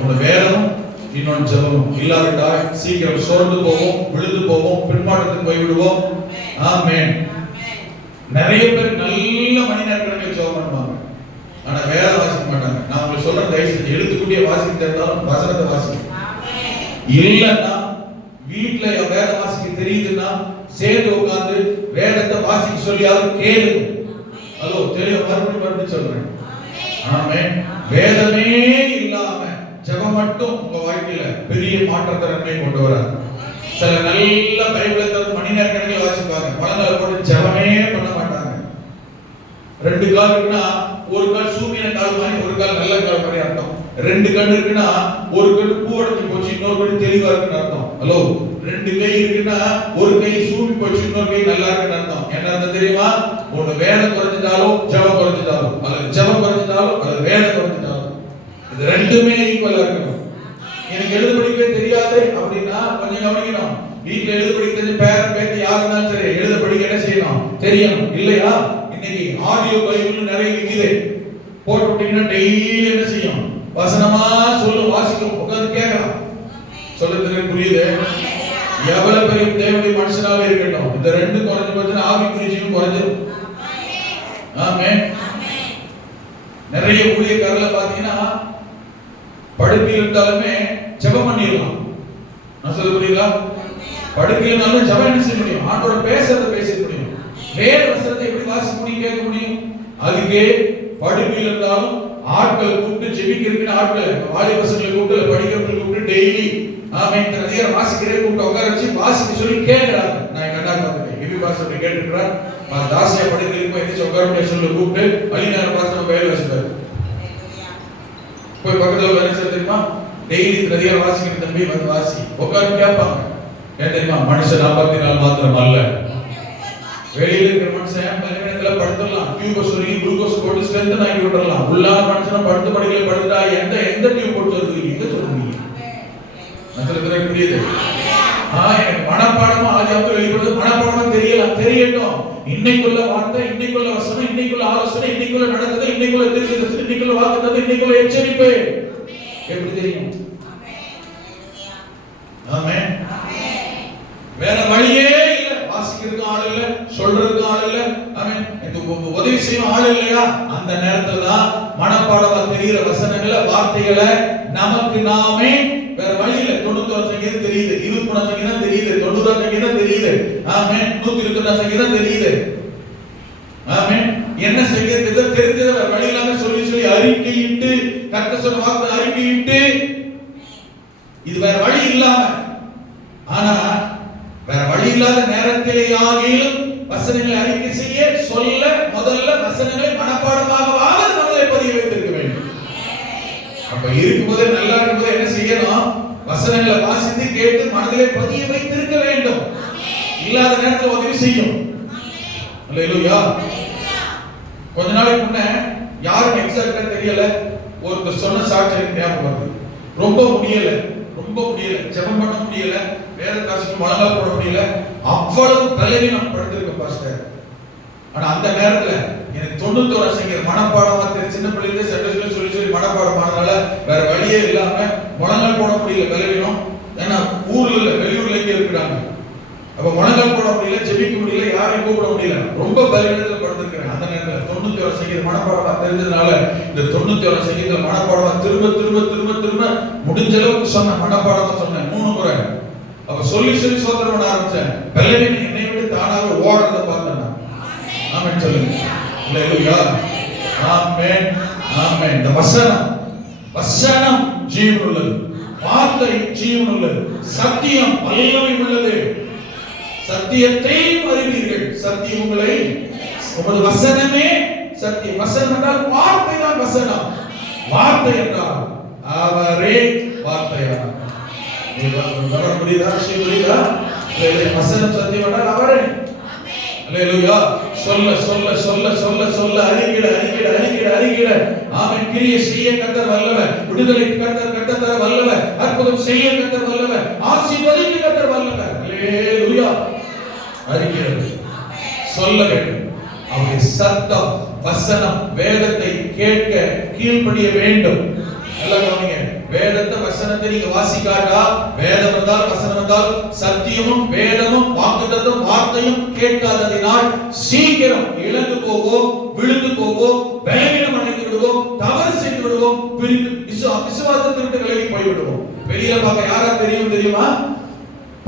ஒன்னு வேதம், இன்னொன்று ஜெபம். இல்லாவிட்டால் சீக்கிரம் சோர்ந்து போவோம், விழுந்து போவோம், பின்மாற்றத்துக்கு போய் விடுவோம். ஆமென். நிறைய பேர் நல்ல மணி நேரக்கணக்கில் ஜெபம் பண்ணுவாங்க, ஆனா வேத வாசிக்க மாட்டாங்க. நான் உங்களுக்கு சொல்றேன், தயவு செஞ்சு எழுத்துக்கூடிய வாசிக்க தெரிந்தாலும் வசனத்தை வாசிக்க. இல்லைன்னா வீட்டுல வேத வாசிக்க தெரியுதுன்னா சேர்ந்து உட்கார்ந்து வேதத்தை வாசிக்க சொல்லியாவது கேளுங்க. ஹலோ, தெளிவா மறுபடியும் சொல்றேன். ஆமென். வேதமே இல்லாம ஜெபம் மட்டும் உங்க வாழ்க்கையில பெரிய மாற்றத்தை நன்மை கொண்டு வராது. சில நல்ல பைபிளை தவிர மணி நேர கணக்கில் வாசிப்பாங்க, முழங்கால போட்டு ஜெபமே பண்ண மாட்டாங்க. ரெண்டு கால் இருக்குன்னா ஒரு கால் சூமியான கால் மாதிரி, ஒரு கால் நல்ல கால் மாதிரி அர்த்தம். ரெண்டு கண் இருக்குன்னா ஒரு கண் பூ அடைஞ்சு போச்சு, இன்னொரு கண் தெளிவா இருக்குன்னு அர்த்தம். ஹலோ, ரெண்டு கை இருக்குன்னா ஒரு கை சூமி போச்சு, இன்னொரு கை நல்லா இருக்குன்னு அர்த்தம். என்ன அர்த்தம் தெரியுமா? ஒண்ணு வேதம் குறைஞ்சிட்டாலும் ஜெபம் குறைஞ்சிட்டாலும், அல்லது ஜெபம் குறைஞ்சிட்டாலும் அல்லது வேதம் குறைஞ்சிட்டாலும், இது ரெண்டுமே ஈக்குவலா இருக்கணும். எனக்கு எழுத படிக்கவே தெரியாது அப்படின்னா கொஞ்சம் கவனிக்கணும். வீட்டுல எழுத படிக்க தெரிஞ்ச பேரன் பேத்தி யாரு இருந்தாலும் சரி, எழுத படிக்க என்ன செய்யணும்? தெரியணும். இல்லையா? இன்னைக்கு ஆடியோ பைபிள் நிறைய இருக்குது, போட்டு விட்டீங்கன்னா டெய்லி என்ன செய்யும்? வசனமா சொல்லு, வாசிக்கும், உட்கார்ந்து கேட்கலாம். சொல்றது புரியுது? எவ்வளவு பெரிய தேவனுடைய மனுஷனாவே இருக்கட்டும், இந்த ரெண்டு குறைஞ்சு போச்சுன்னா ஆவிக்குரிய ஜீவன் குறைஞ்சிடும். ஆமென். நிறைய ஊழியக்காரர்ல பாத்தீங்கன்னா படுக்கையில் இருந்தாலுமே ஜெபம் பண்ணிடலாம். நான் சொல்ல புரியுதா? படுக்கையில் இருந்தாலும் ஜெபம் என்ன செய்ய முடியும்? ஆண்டோட பேசுறத பேச முடியும். வேத வசனத்தை எப்படி வாசிக்க முடியும், கேட்க முடியும்? அதுக்கே படுக்கையில் இருந்தாலும் ஆட்கள் கூப்பிட்டு ஜெபிக்கிறதுக்கு ஆட்கள், வாலி பசங்களை கூப்பிட்டு, படிக்கிறவங்களை கூப்பிட்டு டெய்லி ஆமென் நிறைய வாசிக்கிறே கூப்பிட்டு உட்கார வச்சு வாசிக்க சொல்லி கேட்கிறாங்க. நான் எங்க அண்ணா பார்த்துட்டேன், எப்படி வாசிக்க கேட்டுக்கிறார். தாசியா படுக்கையில் போய் எந்திரிச்சு உட்கார சொல்லி கூப்பிட்டு அழிஞான பாசனம் வேலை வச்சுட்டாரு. போய் பக்கத்துல வேலை செய்ய தெரியுமா? டெய்லி நிறைய வாசிக்கிற தம்பி வந்து வாசி உட்கார்ந்து கேட்பாங்க. ஏன் தெரியுமா? மனுஷன் 44 மாத்திரம் அல்ல, வெளியில இருக்கிற மனுஷன் பல்வேறு படுத்துடலாம், டியூப் சொல்லி குளுக்கோஸ் போட்டு ஸ்ட்ரென்த் ஆக்கி விட்டுறலாம். உள்ளான மனுஷனை படுத்து படிக்கல படுத்தா எந்த டியூப் போட்டு சொல்லுவீங்க? எங்க சொல்லுவீங்க? மற்றவர்களுக்கு புரியுது? எனக்கு மனப்பாடமா ஆதியாகமம் வெளிப்படுது, மனப்பாடமா தெரியட்டும். இன்னைக்குள்ள வார்த்தை, இன்னைக்குள்ள வசனம், இன்னைக்குள்ள ஆலோசனை, இன்னைக்குள்ள நடந்தது, இன்னைக்குள்ள தீர்க்கதரிசனம், இன்னைக்குள்ள வாக்குத்தத்தம், இன்னைக்குள்ள எச்சரிப்பு எப்படி தெரியும்? ஆமென். வேற வழியே இல்ல. வாசிக்கிறதுக்கு ஆள் இல்ல, சொல்றதுக்கு ஆள் இல்ல, ஆமென், உதவி செய்யும் ஆள் இல்லையா? அந்த நேரத்துல தான் மனப்பாடமா தெரிகிற வசனங்களை, வார்த்தைகளை நமக்கு நாமே வேற வழி இல்ல. 91 சங்கீதம் தெரியுது, 23 சங்கீதம் தெரியுது, 90 சங்கீதம் தெரியுது, ஆமென், 121 சங்கீதம் தெரியுது, ஆமென். என்ன சங்கீதத்தை தெரிஞ்சத வேற வழி இல்லாம சொல்லி சொல்லி அறிக்கையிட்டு, கர்த்தர் சொன்ன வார்த்தை அறிக்கையிட்டு, இது வேற வழி இல்லாம. ஆனா வேற வழி இல்லாத நேரத்திலேயாகிலும் வசனங்களை அறிக்கை செய்ய சொல்ல முதல்ல வசனங்களை மனப்பாடமாக மனதிலே பதிய வைத்திருக்க வேண்டும். அப்ப இருக்கும்போது நல்லா இருக்கும்போது என்ன செய்யணும்? வசனங்களை வாசித்து கேட்டு மனதிலே பதிய வைத்திருக்க வேண்டும். இல்லாத நேரத்தில் உதவி செய்யும். அல்லேலூயா. கொஞ்ச நாளைக்கு முன்ன யாரும் எக்ஸாக்ட்டா தெரியல, ஒருத்தர் சொன்ன சாட்சி ஞாபகம் வருது. ரொம்ப முடியல, ஜெபம் பண்ண முடியல, வேத காசுக்கு முழங்கால் போட முடியல, அவ்வளவு பலவீனம் படுத்திருக்க பாஸ்டர். ஆனா அந்த நேரத்துல எனக்கு 91 சங்கீதம் மனப்பாடமா தெரியும். சின்ன பிள்ளைல செட்டஸ்ல சொல்லி சொல்லி மனப்பாடம் ஆனதால வேற வழியே இல்லாம முழங்கால் போட முடியல, பலவீனம். ஏன்னா ஊர்ல இல்ல, வெளியூர்ல இங்க இருக்கிறாங்க. அப்ப முழங்கால் போட முடியல, ஜெபிக்க முடியல, யாரையும் கூப்பிட முடியல, ரொம்ப பலவீனத்துல படுத்திருக்கிறேன். அந்த நேரத்துல 91 சங்கீதம் மனப்பாடமா தெரிஞ்சதுனால இந்த 91 சங்கீதம் மனப்பாடமா திரும்ப திரும்ப திரும்ப திரும்ப முடிஞ்ச அளவுக்கு சொன்ன, மனப்பாடமா சொன்னேன் 3 முறை. அப்ப சொல்லி சொல்லி சோதனை பண்ண ஆரம்பிச்சேன். பலவீனம் என்னை விட்டு தானாக ஓடுறத பார்த்தேன். ஆமென் சொல்லுங்க. அல்லேலூயா. ஆமென், ஆமென். இந்த வசனம் ஜீவன் உள்ளது, வார்த்தை ஜீவன் உள்ளது, சத்தியம் வல்லமை உள்ளது. சத்தியத்தை அறிவீர்கள், சத்தியம் உங்களை, உமது வசனமே சத்தியம். வசனம் என்றால் வார்த்தை தான் வசனம். வார்த்தை என்றால் அவரே வார்த்தையார். புரியுதா? வசனம் சத்தியம் என்றால் அவரே. அல்லேலூயா. சொல்ல சொல்ல சொல்ல சொல்ல சொல்ல அறிக்கையிட அறிக்கையிட அறிக்கையிட அறிக்கையிட. ஆமென். கிரியை செய்ய கர்த்தர் வல்லவர், விடுதலை கர்த்தர் தர வல்லவர், அற்புதம் செய்ய கர்த்தர் வல்லவர், ஆசீர்வதிக்க கர்த்தர் வல்லவர். அல்லேலூயா. அறிக்கையிட சொல்ல வேண்டும். அவருடைய சத்தம், வசனம், வேதத்தை கேட்க கீழ்ப்படிய வேண்டும். எல்லாம் கவனிங்க. வேதத்தை வசனத்தை நீங்க வாசிக்காட்டா, வேதம் என்றால் வசனம் என்றால் சத்தியமும் வேதமும் வாக்குத்தத்தம் வார்த்தையும் கேட்காததினால் சீக்கிரம் இழந்து போவோம், விழுந்து போவோம், பலவீனம் அடைந்து விடுவோம், தவறு செய்து விடுவோம், பிரிந்து விசுவாசத்தை விட்டு விலகி போய் விடுவோம். வெளியில பார்க்க யாரா தெரியுமா?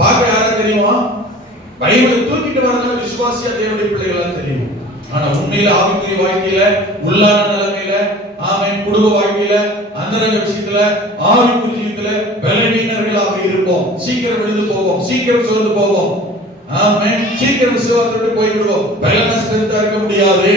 பார்க்க யாரா தெரியுமா? பைபிளை தூக்கிட்டு வரதுனால விசுவாசியா தேவனுடைய பிள்ளைகளா தெரியும். ஆனா உண்மையில ஆவிக்குரிய வாழ்க்கையில, உள்ளான நிலைமையில, ஆமென், குடும்ப வாழ்க்கையில, அந்தரங்க விஷயத்துல, ஆவிக்குரிய விஷயத்துல பலவீனர்களாக இருப்போம். சீக்கிரம் விழுந்து போவோம், சீக்கிரம் சோர்ந்து போவோம், ஆமென், சீக்கிரம் விசுவாசத்தை போய் விடுவோம். பலன ஸ்ட்ரென்த்தா இருக்க முடியாது.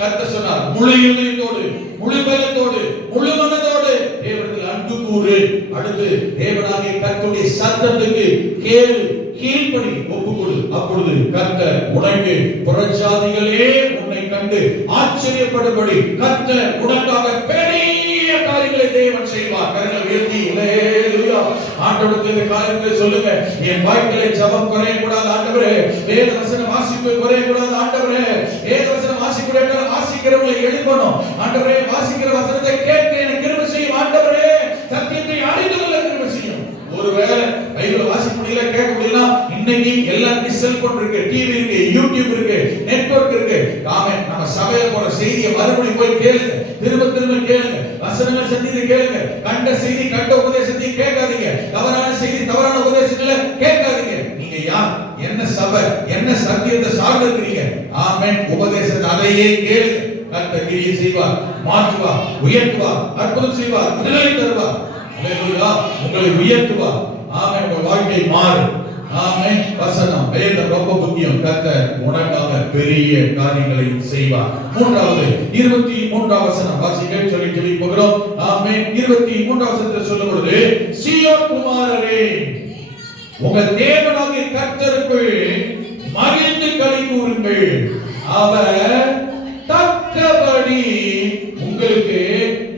கர்த்தர் சொன்னார், முழு இதயத்தோடு, முழு பலத்தோடு, முழு மனதோடு தேவனிடத்தில் அன்பு கூறு. அடுத்து தேவனாகிய கர்த்தருடைய சத்தத்துக்கு கேளு, கீழ்ப்படி, ஒப்புக்கொடு. அப்பொழுது கர்த்தர் உனக்கு புறஜாதிகளே உன்னை கண்டு ஆச்சரியப்படும்படி கர்த்தர் உனக்காக பெரிய காரியங்களை தேவன் செய்வார். கரங்களை உயர்த்தி அல்லேலூயா. ஆண்டவருக்கு இந்த காரியத்தை சொல்லுங்க. என் வாழ்க்கையில ஜெபம் குறைய கூடாது ஆண்டவரே, வேத வசனம் வாசிப்பு குறைய கூடாது ஆண்டவரே, வேத வசனம் வாசிக்கிறவங்களை எழுப்பணும் ஆண்டவரே, வாசிக்கிற வசனத்தை கேட்க எனக்கு கிருபை செய்யும் ஆண்டவரே, சத்தியத்தை அறிந்து கொள்ள கிருபை செய்யும். ஒருவேளை பைபிளை வாசிக்க முடியல, கேட்க முடியல, இன்னைக்கு எல்லாருக்கும் செல்போன் இருக்கு, டிவி இருக்கு, யூடியூப் இருக்கு, நெட்வொர்க் இருக்கு. ஆமென். நம்ம சபையில போற செய்தியை மறுபடியும் போய் கேளுங்க, திரும்ப திரும்ப கேளுங்க, வசனங்கள் சத்தியத்தை கேளுங்க. கண்ட செய்தி கண்ட உபதேசத்தை கேட்காதீங்க, தவறான செய்தி தவறான உபதேசங்களை கேட்காதீங்க. நீங்க யார், என்ன சபை, என்ன சத்தியத்தை சார்ந்து இருக்கிறீங்க? ஆமென். உபதேசத்தை அதையே கேளுங்க. கர்த்தர் கிரியை செய்வார், மாற்றுவார், உயர்த்துவார், அற்புதம் செய்வார், விடுதலை தருவார். அல்லேலூயா. உங்களை உயர்த்துவார். ஆமென். உங்கள் வாழ்க்கை மாறும். ஆமென். வசனம் வேதம் ரொம்ப முக்கியம். கர்த்தர் உனக்காக பெரிய காரியங்களை செய்வார். மூன்றாவது 23ஆம் வசனம் வாசிக்க சொல்லி போகிறோம். ஆமென். 23ஆம் வசனத்தை சொல்லும் பொழுது, சீயோன் குமாரரே, உங்கள் தேவனாகிய கர்த்தருக்குள் மகிழ்ந்து களி கூறுங்கள், அவர் தக்கபடி உங்களுக்கு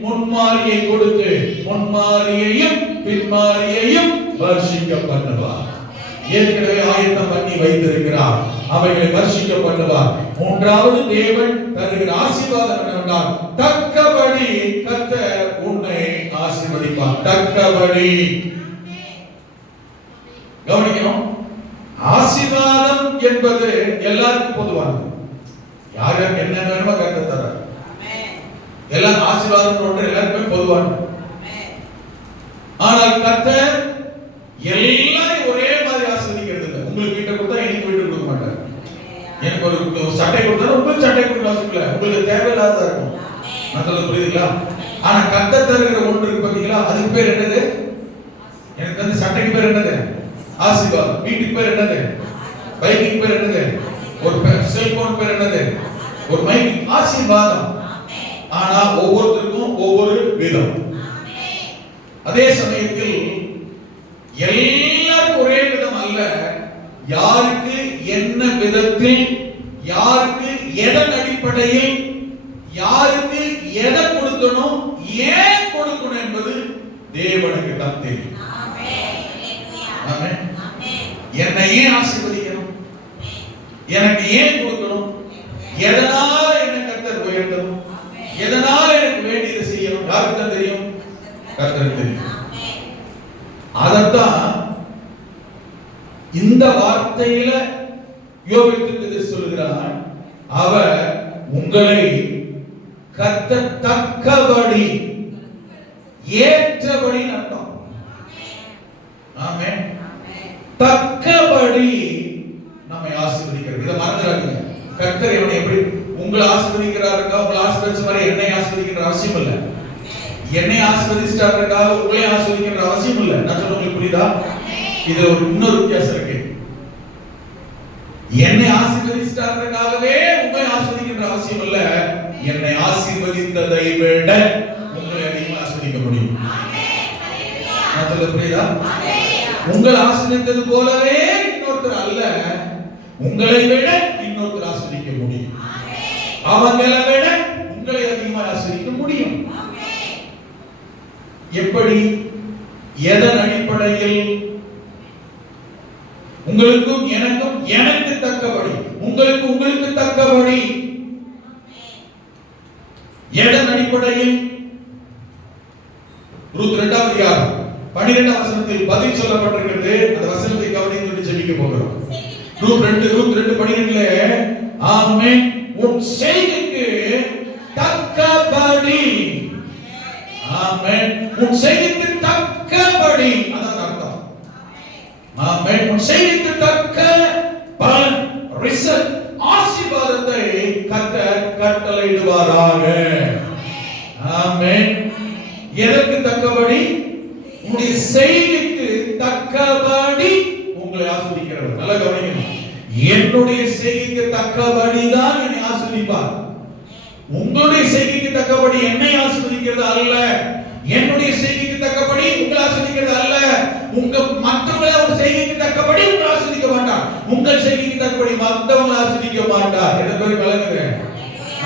முன்மாரியை கொடுத்து முன்மாரியையும் பின்மாரியையும் வர்ஷிக்க பண்ணுவார். ஏற்கனவே ஆயத்தம் பண்ணி வைத்திருக்கிறார், அவைகளை வர்ஷிக்க பண்ணுவார். மூன்றாவது தேவன் தருகிற ஆசீர்வாதம் என்னவென்றால், தக்கபடி கர்த்தர் உன்னை ஆசீர்வதிப்பார். தக்கபடி. கவனிக்கணும், ஆசீர்வாதம் என்பது எல்லாருக்கும் பொதுவானது. யாருக்கு என்ன வேணுமோ கர்த்தர் தரார். எல்லாம் ஆசீர்வாதம் ஒன்று எல்லாருக்குமே பொதுவானது. ஆனால் கர்த்தர் எல்லாரும் ஒரே மாதிரி ஆசீர்வதிக்கிறது இல்லை. உங்களுக்கு வீட்டை கொடுத்தா எனக்கு வீட்டு கொடுக்க மாட்டார். எனக்கு ஒரு சட்டை கொடுத்தா உங்களுக்கு சட்டை கொடுக்க அவசியம் இல்லை, உங்களுக்கு தேவையில்லாத இருக்கும். மற்றவங்க புரியுதுங்களா? ஆனா கர்த்தர் தருகிற ஒன்று இருக்கு பாத்தீங்களா, அதுக்கு பேர் என்னது? எனக்கு வந்து சட்டைக்கு பேர் என்னது? ஆசீர்வாதம். வீட்டுக்கு பேர் என்னது? பைக்குக்கு பேர் என்னது? ஒரு செல்போன் பேர் என்னது? ஒரு மைக். ஆசீர்வாதம். ஆனா ஒவ்வொருத்தருக்கும் ஒவ்வொரு விதம். அதே சமயத்தில் எல்லாரும் ஒரே விதம் அல்ல. யாருக்கு என்ன விதத்தில், யாருக்கு எதன் அடிப்படையில், யாருக்கு எதை கொடுக்கணும், ஏன் கொடுக்கணும் என்பது தேவனுக்கு தான் தெரியும். என்னை ஏன் ஆசீர்வதிக்கணும், எனக்கு ஏன் கொடுக்கணும், எதனால என்ன கர்த்தர் உயர்த்தணும், எதனால எனக்கு வேண்டியதை செய்யணும், யாருக்கு தான் தெரியும்? கர்த்தருக்கு தெரியும். அதத்தான் இந்த வார்த்தையில யோபித்து சொல்கிறார், அவர் உங்களை கர்த்தர் தக்கபடி ஏற்றபடி அர்த்தம். ஆமென். தக்கபடி நம்மை ஆசீர்வதிக்கிறார். இதை மறந்துடாதீங்க. கர்த்தர் என்னை எப்படி உங்களை ஆசீர்வதிக்கிறாருக்கா, உங்களை ஆசீர்வதிச்ச மாதிரி என்னை ஆசீர்வதிக்கிற அவசியம் இல்லை. என்னை ஆசீர்வதிச்சிட்டாருக்காக உங்களை ஆசீர்வதிக்கிற அவசியம் இல்லை. நான் சொல்ல உங்களுக்கு புரியுதா? இது ஒரு இன்னொரு வித்தியாசம் இருக்கு. என்னை ஆசீர்வதிச்சிட்டாருக்காகவே உங்களை ஆசீர்வதிக்கிற அவசியம் இல்லை. என்னை ஆசீர்வதித்ததை விட உங்களை அதிகமாக ஆசீர்வதிக்க முடியும். நான் சொல்ல புரியுதா? உங்களை ஆசீர்வதித்தது போலவே இன்னொருத்தர் அல்ல, உங்களை விட இன்னொருத்தர் ஆசீர்வதிக்க முடியும். அவங்களை விட உங்களை அதிகமாக ஆசீர்வதிக்க முடியும். எப்படி? எதன் அடிப்படையில்? உங்களுக்கும் எனக்கும் எனக்கு தக்கபடி, உங்களுக்கு உங்களுக்கு தக்கபடி. எதன் அடிப்படையில்? ரூத் 2ஆம் அதிகாரம் 12ஆம் வசனத்தில் பதில் சொல்லப்பட்டிருக்கிறது. அந்த வசனத்தை கவனித்து ஜெபிக்க போகிறோம். ரூத் 2:12 ஆமென். உன் செய்கைக்கு தக்கபடி. ஆமென். உன் செய்கைக்கு தக்கபடி, அதான் அர்த்தம். ஆமென். உன் செய்கைக்கு தக்க பலன், ரிசல்ட், ஆசீர்வாதத்தை கர்த்தர் கட்டளையிடுவாராக. ஆமென். எதற்கு தக்கபடி? உன்னுடைய செய்கைக்கு தக்கபடி உங்களை ஆசீர்வதிக்கிறவர். நல்ல கவனிக்கணும். என்னுடைய செய்கைக்கு தக்கபடி தான் என்னை ஆசீர்வதிப்பார். உங்களுடைய செய்கைக்கு தக்கபடி என்னை ஆசீர்வதிக்கிறது அல்ல. என்னுடைய செய்கைக்கு தக்கபடி உங்களை ஆசீர்வதிக்கிறது அல்ல. உங்க மற்றவங்களை ஒரு செய்கைக்கு தக்கபடி உங்களை ஆசீர்வதிக்க மாட்டார். உங்கள் செய்கைக்கு தக்கபடி மற்றவங்களை ஆசீர்வதிக்க மாட்டார். என்ன பேர் விளங்குகிறேன்?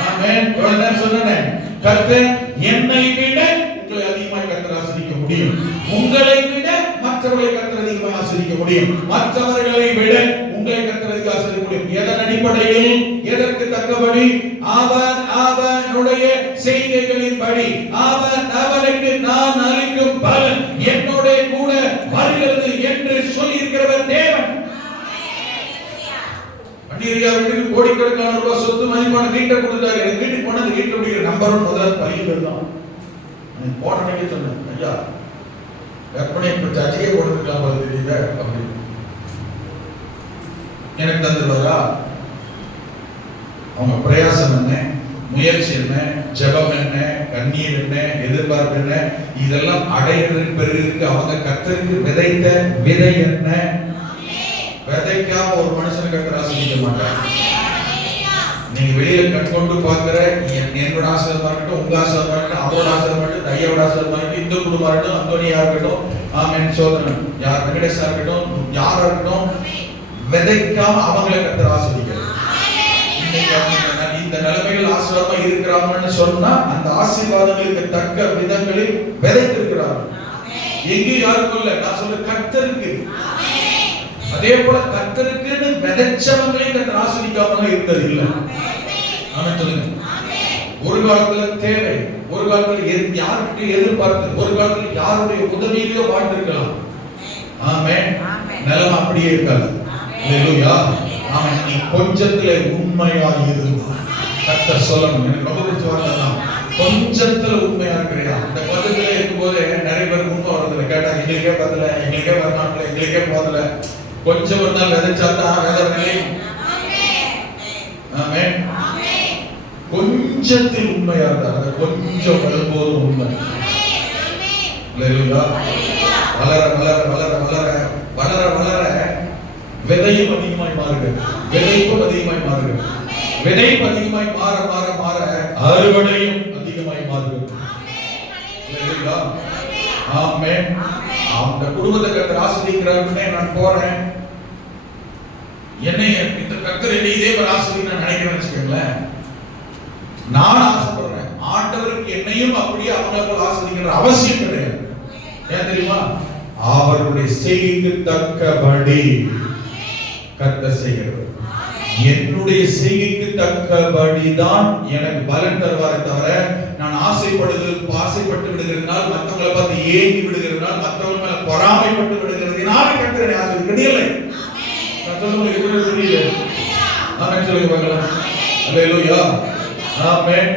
ஆமென். நான் சொன்னேன், கர்த்தர் என்னை விட உங்களை அதிகமாக கர்த்தர் ஆசீர்வதிக்க முடியும். உங்களை விட மற்றவர்களை கர்த்தர் அதிகமாக ஆசீர்வதிக்க முடியும். மற்றவர்களை விட உங்களை கர்த்தர் அதிகமாக ஆசீர்வதிக்க முடியும். எதன் அடிப்படையில்? எதற்கு தக்கபடி? அவனுடைய செய்கைகளின்படி, அவனுக்கு நான் அளிக்கும் பலன் என்னோட கூட வருகிறது என்று சொல்லி இருக்கிறவர் தேவன். பண்டிகை வீட்டுக்கு கோடிக்கணக்கான ரூபாய் சொத்து மதிப்பான வீட்டை கொடுத்தாரு. எனக்கு வீட்டுக்கு போன அந்த வீட்டை முடிக்கிற நம்பர் 1 முதல்ல பையன் தான். போட்டே சொன்னேன், ஐயா கற்பனை இப்ப சர்ச்சையே போட்டுருக்கலாம் போல தெரியல அப்படின்னு. எனக்கு தந்துடுவாரா? அவங்க பிரயாசம் என்ன, முயற்சி என்ன, ஜெபம் என்ன, கண்ணீர் என்ன, எதிர்பார்ப்பு என்ன, இதெல்லாம் அடையிறதுக்கு பெறுவதற்கு அவங்க கர்த்தருக்கு விதைத்த விதை என்ன? விதைக்காம ஒரு மனுஷனை கர்த்தர் ஆசீர்வதிக்க மாட்டார். நீங்க வெளியில கண் கொண்டு பாக்குற என்னோட ஆசீர்வாதமா இருக்கட்டும், உங்க ஆசீர்வாதமா இருக்கட்டும், அவரோட ஆசீர்வாதமா இருக்கட்டும், ஐயாவோட ஆசீர்வாதமா இருக்கட்டும், இந்த குடும்பமா இருக்கட்டும், அந்தோனியா இருக்கட்டும், ஆமென் சோதரன் யார், வெங்கடேஷா இருக்கட்டும், யாரா இருக்கட்டும், விதைக்காம அவங்களை கர்த்தர் ஆசீர்வதிக்கிறார். இந்த நிலைமைகள் ஆசீர்வாதமா இருக்கிறாங்கன்னு சொன்னா அந்த ஆசீர்வாதங்களுக்கு தக்க விதங்களில் விதைத்திருக்கிறார். எங்கேயும் யாருக்கும் இல்ல, நான் சொல்ற கர்த்தருக்கு. அதே போல கர்த்தருக்குன்னு விதைச்சவங்களையும் கர்த்தர் ஆசீர்வதிக்காம இருந்தது இல்ல. ஆமென் சொல்லுங்க. ஒரு காலத்துல தேவை, ஒரு காலத்துல யாருக்கு எதிர்பார்த்து, ஒரு காலத்துல யாருடைய உதவியிலே வாழ்ந்திருக்கலாம். ஆமென். நிலம் அப்படியே இருக்காது. ஹalleluya. ஆமென். நீ கொஞ்சத்துல உண்மையா இரு. கர்த்தர் சொல்லணும். எனக்கு ரொம்ப பிடிச்ச வார்த்தை தான். கொஞ்சத்துல உண்மையா இருக்கிறியா? இந்த கொஞ்சத்துல இருக்கும்போது நிறைய பேர் உண்மை வரதில்லை. கேட்டா எங்களுக்கே பதில, எங்களுக்கே வரமாட்டல, எங்களுக்கே போதல. கொஞ்சம் ஒரு நாள் விதைச்சாதான் வேலை நிலையும். ஆமென். கொஞ்சத்தில் உண்மையா இருந்தாங்க. கொஞ்சம் வரும்போது உண்மை. ஹalleluya. வளர வளர வளர வளர வளர வளர விதையும் அதிகமாய் மாறுகிறது. விதைப்பும் அதிகமாய் மாறுகிறது. விதைப்பு அதிகமாய் மாற மாற மாற அறுவடையும் அதிகமாய் மாறுகிறது. ஹalleluya. ஆமென். அந்த குடும்பத்தை கர்த்தர் ஆசீர்வதிக்கிறார்னே நான் போறேன். என்னை இந்த கர்த்தர் என்னை இதே மாதிரி ஆசீர்வதிக்க நான் நினைக்கிறேன்னு வச்சுக்கோங்களேன். நான் ஆசைப்படுறேன். ஆண்டவருக்கு என்னையும் அப்படியே அவங்கள போல ஆசீர்வதிக்கிற அவசியம் கிடையாது. ஏன் தெரியுமா? அவருடைய செய்கைக்கு தக்கபடி கர்த்தர் செய்கிறார். என்னுடைய செய்கைக்கு தக்கபடிதான் எனக்கு பலன் தருவாரே தவிர நான் ஆசைப்பட்டு விடுகிறதுனால், மற்றவங்களை பார்த்து ஏங்கி விடுகிறதுனால், மற்றவங்க மேல பொறாமைப்பட்டு விடுகிறதுனால் கர்த்தரை ஆசீர்வதிக்கிறது இல்லை. நான் சொல்லுங்க, எப்படி புரியுது? ஆமென் சொல்லுங்க பார்க்கலாம். ஹalleluya. ஆமென்.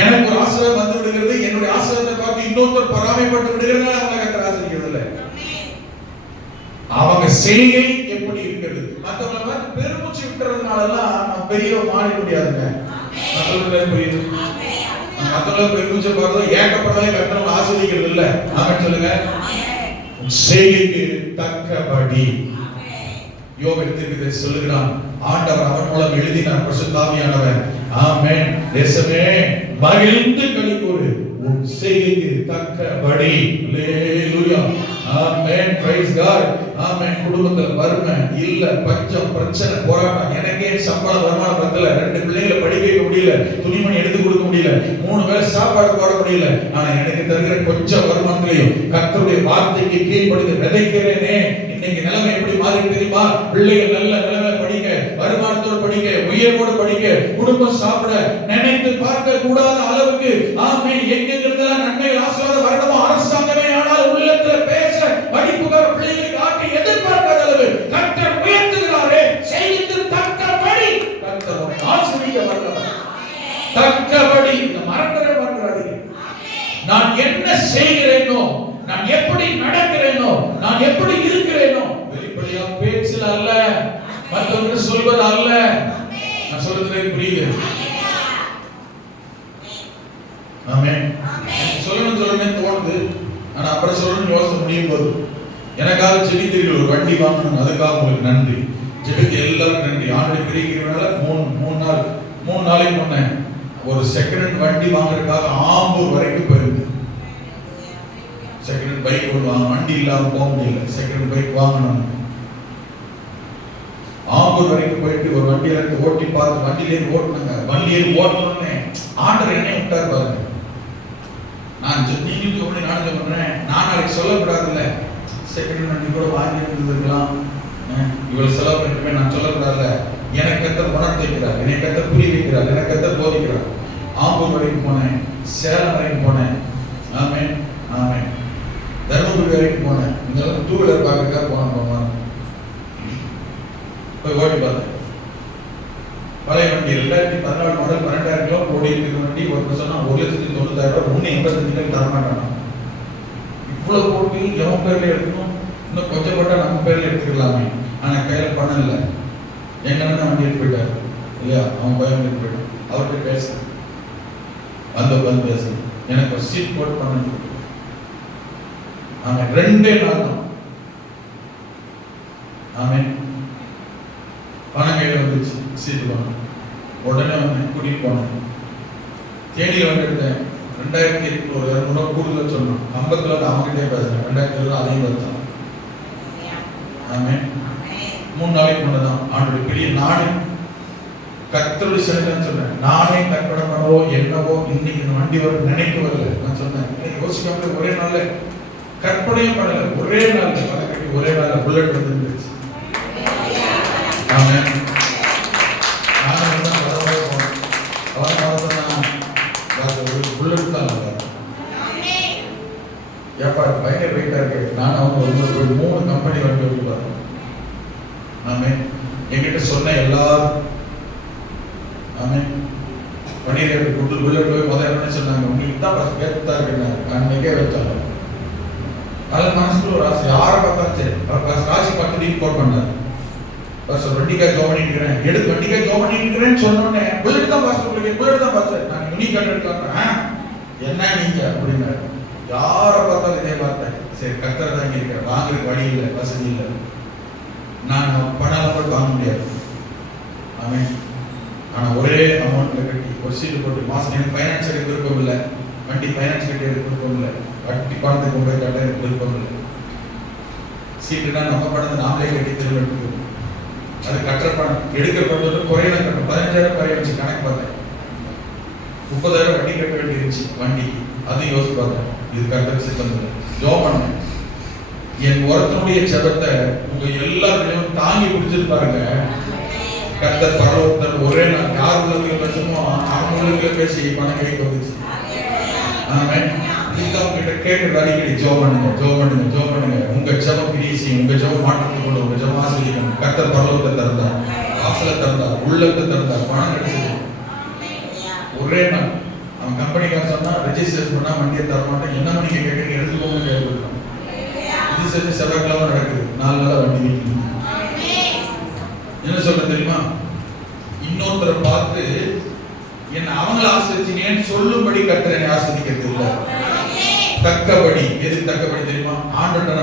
எனக்கு ஒரு ஆசீர்வாதம் வந்து விடுகிறது, என்னுடைய ஆசீர்வாதத்தை பார்த்து இன்னொருத்தர் பொறாமைப்பட்டு விடுகிறதுனால அவங்க கர்த்தரை ஆசீர்வதிக்கிறது இல்லை. அவங்க செய்கை எப்படி இருக்கிறது? மற்றவங்களை பார்த்து பெருமூச்சு விட்டுறதுனாலலாம் நம்ம பெரிய மாறி முடியாதுங்க. மற்றவங்களுக்கு புரியுது? மற்றவங்களை பெருமூச்சு பார்த்தோம் ஏகப்பட்டதே கர்த்தரை ஆசீர்வதிக்கிறது இல்லை. ஆமென் சொல்லுங்க. செய்கைக்கு தக்கபடி. யோபு தீர்க்கதரிசி சொல்லுகிறான், ஆண்டவர் அவன் மூலம் எழுதினார் பரிசுத்த ஆவியானவர். ஆமென். தேசமே மகிழ்ந்து களிகூரு, உன் செய்கைக்கு தக்கபடி. ஹalleluya. ஆமென். Price God. ஆமென். குடும்பத்துல வறுமை இல்ல, பஞ்சம், பிரச்சனை, போராட்டம், எனக்கே சம்பளம் வருமானம் பத்தல, 2 பிள்ளைகளை படிக்க வைக்க முடியல, துணிமணி எடுத்து கொடுக்க முடியல, 3 வேளை சாப்பாடு போட முடியல. ஆனா எனக்கு தருகிற கொஞ்சம் வருமானத்திலையும் கர்த்தருடைய வார்த்தைக்கு கீழ்ப்படிந்து விதைக்கிறேனே. இன்னைக்கு நிலைமை எப்படி மாறி தெரியுமா? பிள்ளைகள் நல்ல நிலைமை படிக்க, வருமானத்தோடு படிக்க, உயர்வோடு படிக்க, குடும்பம் சாப்பிட, நினைத்து பார்க்க கூடாத அளவுக்கு ஆமென் எங்கெங்கெல்லாம் நன்மைகள் ஆசீர்வாதம் வரணுமோ அரசாங்கமே ஆனால் உள்ளத்துல பேச படிப்புக்கார பிள்ளைகளுக்கு ஆட்டி எதிர்பார்க்காத அளவு கர்த்தர் உயர்த்துகிறாரே. செய்து தக்கபடி கர்த்தர் நான் என்ன செய்கிறேனோ, நான் எப்படி நடக்கிறேனோ, நான் எப்படி இருக்கிறேனோ, வெளிப்படையா பேச்சில் அல்ல, மற்றவங்க சொல்வது அல்ல. நான் சொல்றது புரியுது? ஆமென். சொல்லணும் தோணுது, ஆனா அப்புறம் சொல்லணும் யோசனை முடியும் போது எனக்காக ஜெபித்தீர்கள், ஒரு வண்டி வாங்கணும், அதுக்காக உங்களுக்கு நன்றி. ஜெபித்த எல்லாருக்கும் நன்றி. ஆண்டு பிரிக்கிறதுனால மூணு நாளைக்கு முன்ன ஒரு செகண்ட் ஹேண்ட் வண்டி வாங்குறதுக்காக ஆம்பூர் வரைக்கும் போயிருந்தேன். செகண்ட் ஹேண்ட் பைக் ஒன்று வாங்க, வண்டி இல்லாம போக முடியல, செகண்ட் ஹேண்ட் பைக் வாங்கணும். ஆம்பூர் வரைக்கும் போயிட்டு ஒரு வண்டியில இருந்து ஓட்டி பார்த்து வண்டியிலேருந்து ஓட்டினாங்க. வண்டியிலேருந்து ஓட்டணும்னு ஆண்டர் என்ன விட்டார் பாருங்க. நான் நீங்க சொல்லி நானும் சொல்றேன், நான் நாளைக்கு சொல்லக்கூடாதுல்ல, செகண்ட் ஹேண்ட் வண்டி கூட வாங்கி இருந்திருக்கலாம், இவ்வளவு செலவு பண்ணிருமே நான் சொல்லக்கூடாதுல்ல. எனக்கு கத்த உணர்ந்து வைக்கிறார், என்னை கத்த புரிய வைக்கிறார், எனக்கு கத்த போதிக்கிறார். ஆம்பூர் வரைக்கும் போனேன், சேலம் வரைக்கும் போனேன், ஆமென் ஆமென், தர்மபுரி வரைக்கும் போனேன். இங்க டூ வீலர் பார்க்கறதுக்காக போனேன். போய் ஓட்டி பார்த்தேன். பழைய வண்டி 2014 மாடல் 12,000 கிலோ ஓடி இருக்கிற வண்டி. ஒரு சொன்னா 1,90,000 ரூபாய், 1,85,000 தரமாட்டாங்க. இவ்வளவு போட்டு எவன் பேர்ல எடுக்கணும், இன்னும் கொஞ்சம் போட்டா நம்ம பேர்ல எடுத்துக்கலாமே. ஆனா கையில பணம் இல்லை. எங்க அண்ணன் வண்டி எடுத்து போயிட்டாரு இல்லையா, அவன் பயம் எடுத்து போயிட்டான். அவர்கிட்ட பேச வந்து பேச எனக்கு ஒரு சீட் போட்டு பண்ண. ஆமாம், 2 நாள் தான். ஆமாம், பணம் கையில் வந்துச்சு, சீட்டு பணம். உடனே வந்து கூட்டிட்டு போனேன். தேனியில் வந்து எடுத்தேன். 2,800 கூடுதல் சொன்னான். 50 வந்து அவங்ககிட்டே பேசுறேன். 2,000 அதையும் வச்சான். ஆமென். 3 நாளைக்கு முன்னதான் ஆண்டுடைய பெரிய நாடு கர்த்தருடைய சன்னிதானம் சொன்னேன். நானே கற்பனை பண்ணவோ என்னவோ இன்னைக்கு இந்த வண்டி வர நினைக்க வரல. நான் சொன்னேன், யோசிக்காம ஒரே நாள்ல கற்பனையும் பண்ணல, ஒரே நாள்ல பதக்கட்டி ஒரே நாள்ல புல்லட் வந்துருந்துச்சு. ஆமென். புல்லட் தான் ஏப்பா பயங்கர வெயிட்டா இருக்கு. நான் அவங்க 3 கம்பெனி வண்டி ஓட்டி பார்த்தேன். ஆமே, என்கிட்ட சொன்ன எல்லாரும் ஆமே பணியாளர் கூட்டு புல்லட் போய் முதல்ல சொன்னாங்க, உங்களுக்கு தான் பஸ் கேட்டா இருக்கிறாங்க. அன்னைக்கே வச்சாங்க. அதில் மனசுக்குள்ள ஒரு ஆசை, யாரை பார்த்தா சரி பஸ் ராசி 10 டீம் போட் பண்ணாரு. பஸ் வண்டிக்கா ஜோ பண்ணிட்டுக்கிறேன், எடுத்து வண்டிக்கா ஜோ பண்ணிட்டுக்கிறேன்னு சொன்னோடனே புல்லட் தான் பஸ், உங்களுக்கு புல்லட் தான் பஸ், நான் யூனிக் எடுக்கலாம் என்ன நீங்க அப்படின்னா யாரை பார்த்தாலும் இதே பார்த்தேன். சரி கத்தரை தான் இருக்கேன், வாங்குறதுக்கு வழி இல்லை, வசதி இல்லை, நான் பணம் போட்டு வாங்க முடியாது. ஆமென். ஆனால் ஒரே அமௌண்ட்ல கட்டி ஒரு சீட்டு போட்டு மாசம் எனக்கு ஃபைனான்ஸ் எடுக்க விருப்பம் இல்லை, வண்டி ஃபைனான்ஸ் கட்டி எடுக்க விருப்பம் இல்லை, வட்டி பணத்தை கொண்டு போய் கட்ட எனக்கு விருப்பம் இல்லை. சீட்டுனா நம்ம பணத்தை நாமளே கட்டி திரும்ப அது கட்டுற பணம் எடுக்கிற பணத்தை குறையில கட்டணும். 15,000 குறைய வச்சு கணக்கு பார்த்தேன். 30,000 வட்டி கட்ட வேண்டி இருந்துச்சு வண்டிக்கு. அதையும் யோசிச்சு பார்த்தேன். இது கட்ட சித்தம் இல்லை. ஜோ பண்ணேன். என் ஒருத்தனுடைய ஜெபத்தை உங்க எல்லாருடையும் தாங்கி பிடிச்சிருப்பாருங்க. கர்த்தர் பரலோகத்தில் ஒரே நாள் யார் உள்ளவங்க பேசணுமோ அவங்களுக்கு பேசி பணம் கைக்கு வந்துச்சு. ஆமென். நீங்க கிட்ட கேட்டு அடிக்கடி ஜோ பண்ணுங்க, ஜோ பண்ணுங்க, ஜோ பண்ணுங்க. உங்க ஜெபம் கிரீசி, உங்க ஜெபம் மாற்றத்தை கொண்டு உங்க ஜெபம் ஆசீர்வதிக்கணும். கர்த்தர் பரலோகத்தை திறந்தார், வாசலை திறந்தார், உள்ளத்தை திறந்தார், பணம் கிடைச்சது. ஒரே நாள் அவன் கம்பெனிக்கார சொன்னா ரெஜிஸ்டர் பண்ணா வண்டியை தர மாட்டேன். என்ன மணிக்கு கேட்குறீங்க, எடுத்துக்கோங்க கேட்கலாம். இது சரி செவ்வாய்க்கிழமை நடக்குது. 4 நாளா வண்டி வீட்டு என்ன சொல்ற தெரியுமா, இன்னொருத்தரை பார்த்து என்ன அவங்களை ஆசிரியச்சினேன்னு சொல்லும்படி கர்த்தர் என்னை ஆசிரியக்கிறது இல்லை. தக்கபடி. எது தக்கபடி தெரியுமா, ஆண்டவர்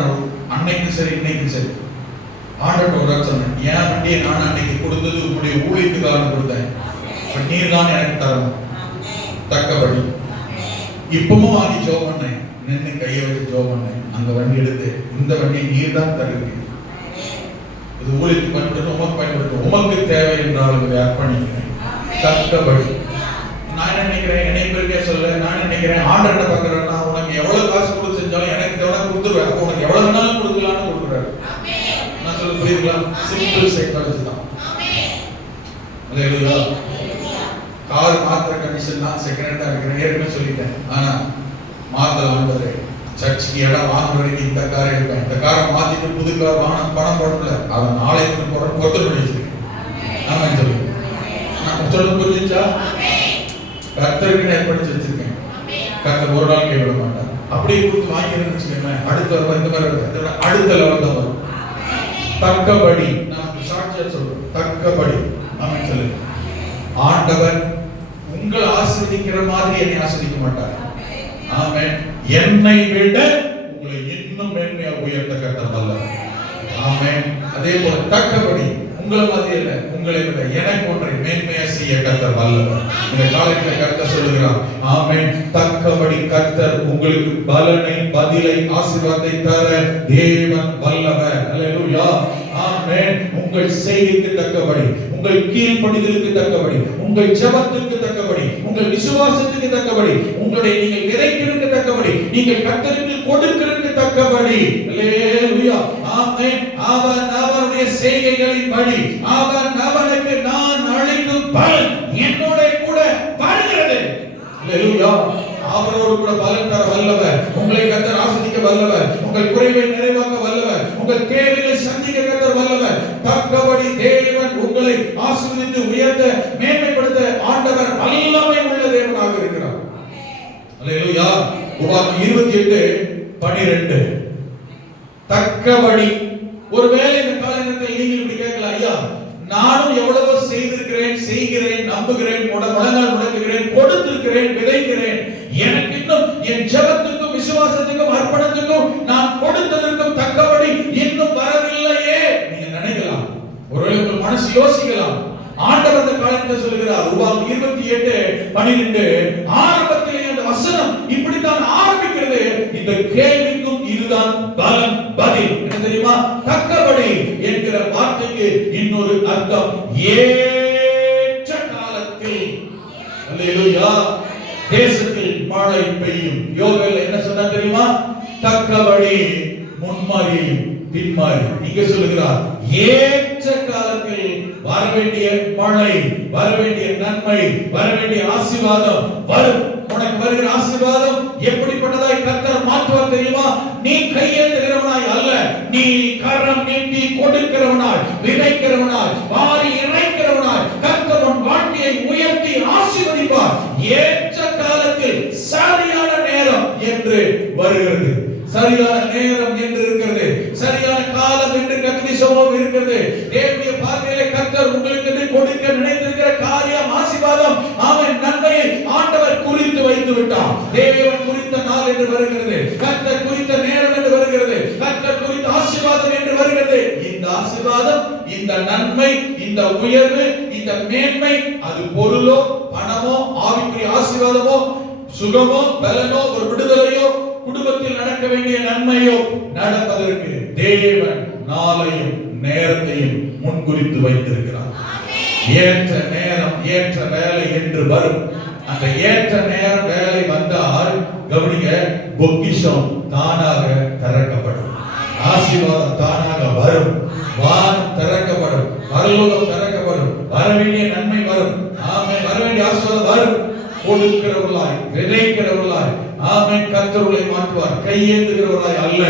அன்னைக்கும் சரி இன்னைக்கும் சரி ஆண்டவர் ஒரு சொன்னேன், என் வண்டியை நான் அன்னைக்கு கொடுத்தது உங்களுடைய ஊழியத்துக்காக கொடுத்தேன், நீர் தான் எனக்கு தரணும். தக்கபடி. இப்பவும் வாங்கி ஜோ பண்ணேன், நின்று கையை வச்சு ஜோ பண்ணேன். அந்த வண்டி எடுத்து இந்த வண்டியை நீர் தான் தருவீங்க, இது ஊழியத்துக்கு பயன்படுத்த உமக்கு பயன்படுத்த உமக்கு தேவை என்றால் இதை அர்ப்பணிக்கிறேன். தக்கபடி. நான் என்ன நினைக்கிறேன், என்னை பெருக்கே சொல்ல நான் நினைக்கிறேன், ஆண்டர் என்ன பார்க்கிறேன்னா உனக்கு எவ்வளவு காசு கொடுத்து செஞ்சாலும் எனக்கு தேவை கொடுத்துருவேன், அப்போ உனக்கு எவ்வளவு வேணாலும் கொடுக்கலான்னு கொடுக்குறாரு. நான் சொல்ல புரியுதுங்களா? சிம்பிள் சைக்காலஜி தான். அல்லேலூயா. கார் மாத்திர கண்டிஷன் தான் செகண்ட் ஹேண்டா இருக்கிறேன் ஏற்கனவே சொல்லிட்டேன். ஆனா மாத்தலான்றது சர்ச்சுக்கு இடம் வாங்குற வரைக்கும் இந்த காரை எடுப்பேன். இந்த காரை மாத்திட்டு புது கார் வாங்க பணம் போடல, அதை நாளைக்கு போட கொத்து பண்ணி வச்சிருக்கேன். ஆமா சொல்லி நான் சொல்ல புரிஞ்சுச்சா? கர்த்தருக்கு ஏற்படுத்தி வச்சிருக்கேன். கர்த்தர் ஒரு நாள் கைவிட மாட்டார். அப்படியே கொடுத்து வாங்கிருன்னு வச்சுக்கோங்க, அடுத்த வரும் இந்த மாதிரி அடுத்த லெவல் தான் வரும். தக்கபடி நான் சாட்சியா சொல்றேன், தக்கபடி. ஆமென் சொல்லுங்க. ஆண்டவர் உங்களை ஆசீர்வதிக்கிற மாதிரி என்னை ஆசீர்வதிக்க மாட்டார். ஆமென். என்னை விட உங்களை இன்னும் மேன்மையாக உயர்த்த கர்த்தர் வல்லவர். ஆமென். அதே போல தக்கபடி உங்களை மாதிரி இல்ல, உங்களை விட எனக்கு ஒன்றை மேன்மையா செய்ய கர்த்தர் வல்லவர். இந்த காலத்துல கர்த்தர் சொல்லுகிறார், ஆமென். தக்கபடி கர்த்தர் உங்களுக்கு பலனை, பதிலை, ஆசீர்வாதத்தை தர தேவன் வல்லவர். அல்லேலூயா. ஆமென். உங்கள் செய்கைக்கு தக்கபடி, உங்கள் கீழ்ப்படிதலுக்கு தக்கபடி, உங்கள் ஜெபத்துக்கு தக்கபடி, உங்கள் விசுவாசத்துக்கு தக்கபடி, உங்களுடைய நீங்கள் விதைக்கிறதுக்கு தக்கபடி, நீங்கள் கர்த்தருக்கு கொடுக்கிறதுக்கு தக்கபடி. அல்லேலூயா. ஆமென். அவனுடைய செய்கைகளின் படி அவனுக்கு நான் அளிக்கும் பலன் என்னோட கூட வருகிறது. அல்லேலூயா. அவரோடு கூட பலன் தர வல்லவர். உங்களை கர்த்தர் ஆசீர்வதிக்க வல்லவர். உங்கள் குறைவை நிறைவாக்க வல்லவர். உங்கள் தேவைகளை சந்திக்க கர்த்தர் வல்லவர். தக்கபடி தேவன் உங்களை ஆசீர்வதித்து உயர்த்த மேன்மைப்படுத்த ஆண்டவர் வல்லமை உள்ள தேவனாக இருக்கிறார். அல்லேலூயா. உபாகமம் 28:12. தக்கபடி. ஒருவேளை இந்த காலகட்டத்தில் நீங்கள் இப்படி கேட்கலாம், ஐயா நானும் எவ்வளவோ செய்திருக்கிறேன், செய்கிறேன், நம்புகிறேன், முழங்கால் முடக்குகிறேன், கொடுத்திருக்கிறேன், விதைக்கிறேன், எனக்கு இன்னும் என் ஜெபத்துக்கும் விசுவாசத்துக்கும் அர்ப்பணத்துக்கும் நான் கொடுத்ததற்கும் தக்கபடி இன்னும் வரவில்லையே நீங்க நினைக்கலாம். ஒருவேளை உங்கள் மனசு யோசிக்கலாம். ஆண்டவர் இந்த காலத்தில் சொல்கிறார், உபாகமம் 28:12 ஆரம்பத்திலே அந்த வசனம் இப்படித்தான் ஆரம்பிக்கிறது. இந்த கேள்விக்கும் இதுதான் பலன், பதில். என்ன தெரியுமா? தக்கபடி என்கிற வார்த்தைக்கு இன்னொரு அர்த்தம் ஏற்ற காலத்தில். அல்லேலூயா. தேசத்தில் மழை பெய்யும். யோவேல் என்ன சொன்னா தெரியுமா? தக்கபடி முன்மாறியும் பின்மாறி. இங்க சொல்லுகிறார், ஏற்ற காலத்தில் வரவேண்டிய மழை, வரவேண்டிய நன்மை, வரவேண்டிய ஆசீர்வாதம் வரும். உனக்கு வருகிற ஆசீர்வாதம் எப்படிப்பட்டதாய் கர்த்தர் மாற்றுவார் தெரியுமா? நீ கையேந்துகிறவனாய் அல்ல, நீ கரம் நீட்டி கொடுக்கிறவனாய், விதைக்கிறவனாய், வாரி இறைக்கிறவனாய் கர்த்தர் உன் வாழ்க்கையை உயர்த்தி ஆசீர்வதிப்பார். ஏற்ற காலத்தில் சரியான நேரம் என்று வருகிறது. சரியான நேரம் என்று இருக்கிறது. சரியான காலம் என்று கர்த்தருடைய சமூகம் இருக்கிறது. தேவனுடைய பார்வையிலே கர்த்தர் உங்களுக்கு கொடுக்க நினைத்திருக்கிற காரியம், ஆசீர்வாதம், ஆமென், நன்மையை ஆண்டவர் குறித்து வைத்து விட்டார். தேவன் குறித்த நாள் என்று வருகிறது. கர்த்தர் குறித்த நேரம் என்று வருகிறது. கர்த்தர் குறித்த ஆசீர்வாதம் என்று வருகிறது. இந்த ஆசீர்வாதம், இந்த நன்மை, இந்த உயர்வு, இந்த மேன்மை, அது பொருளோ, பணமோ, ஆவிக்குரிய ஆசீர்வாதமோ, சுகமோ, பலனோ, ஒரு விடுதலையோ, குடும்பத்தில் நடக்க வேண்டிய நன்மையோ நடப்பதற்கு தேவன் நாளையும் நேரத்தையும் முன்குறித்து வைத்திருக்கிறார். ஏற்ற நேரம், ஏற்ற வேலை என்று வரும். அந்த ஏற்ற நேரம் வேலை வந்தால் கவனிங்க, பொக்கிஷம் தானாக திறக்கப்படும். ஆசீர்வாதம் தானாக வரும். வானம் திறக்கப்படும். பரலோகம் திறக்கப்படும். வரவேண்டிய நன்மை வரும். ஆமென். வரவேண்டிய ஆசீர்வாதம் வரும். கொடுக்கிறவர்களாய், விதைக்கிறவர்களாய், ஆமென், கர்த்தருளை மாற்றுவார். கையேந்துகிறவர்களாய் அல்ல,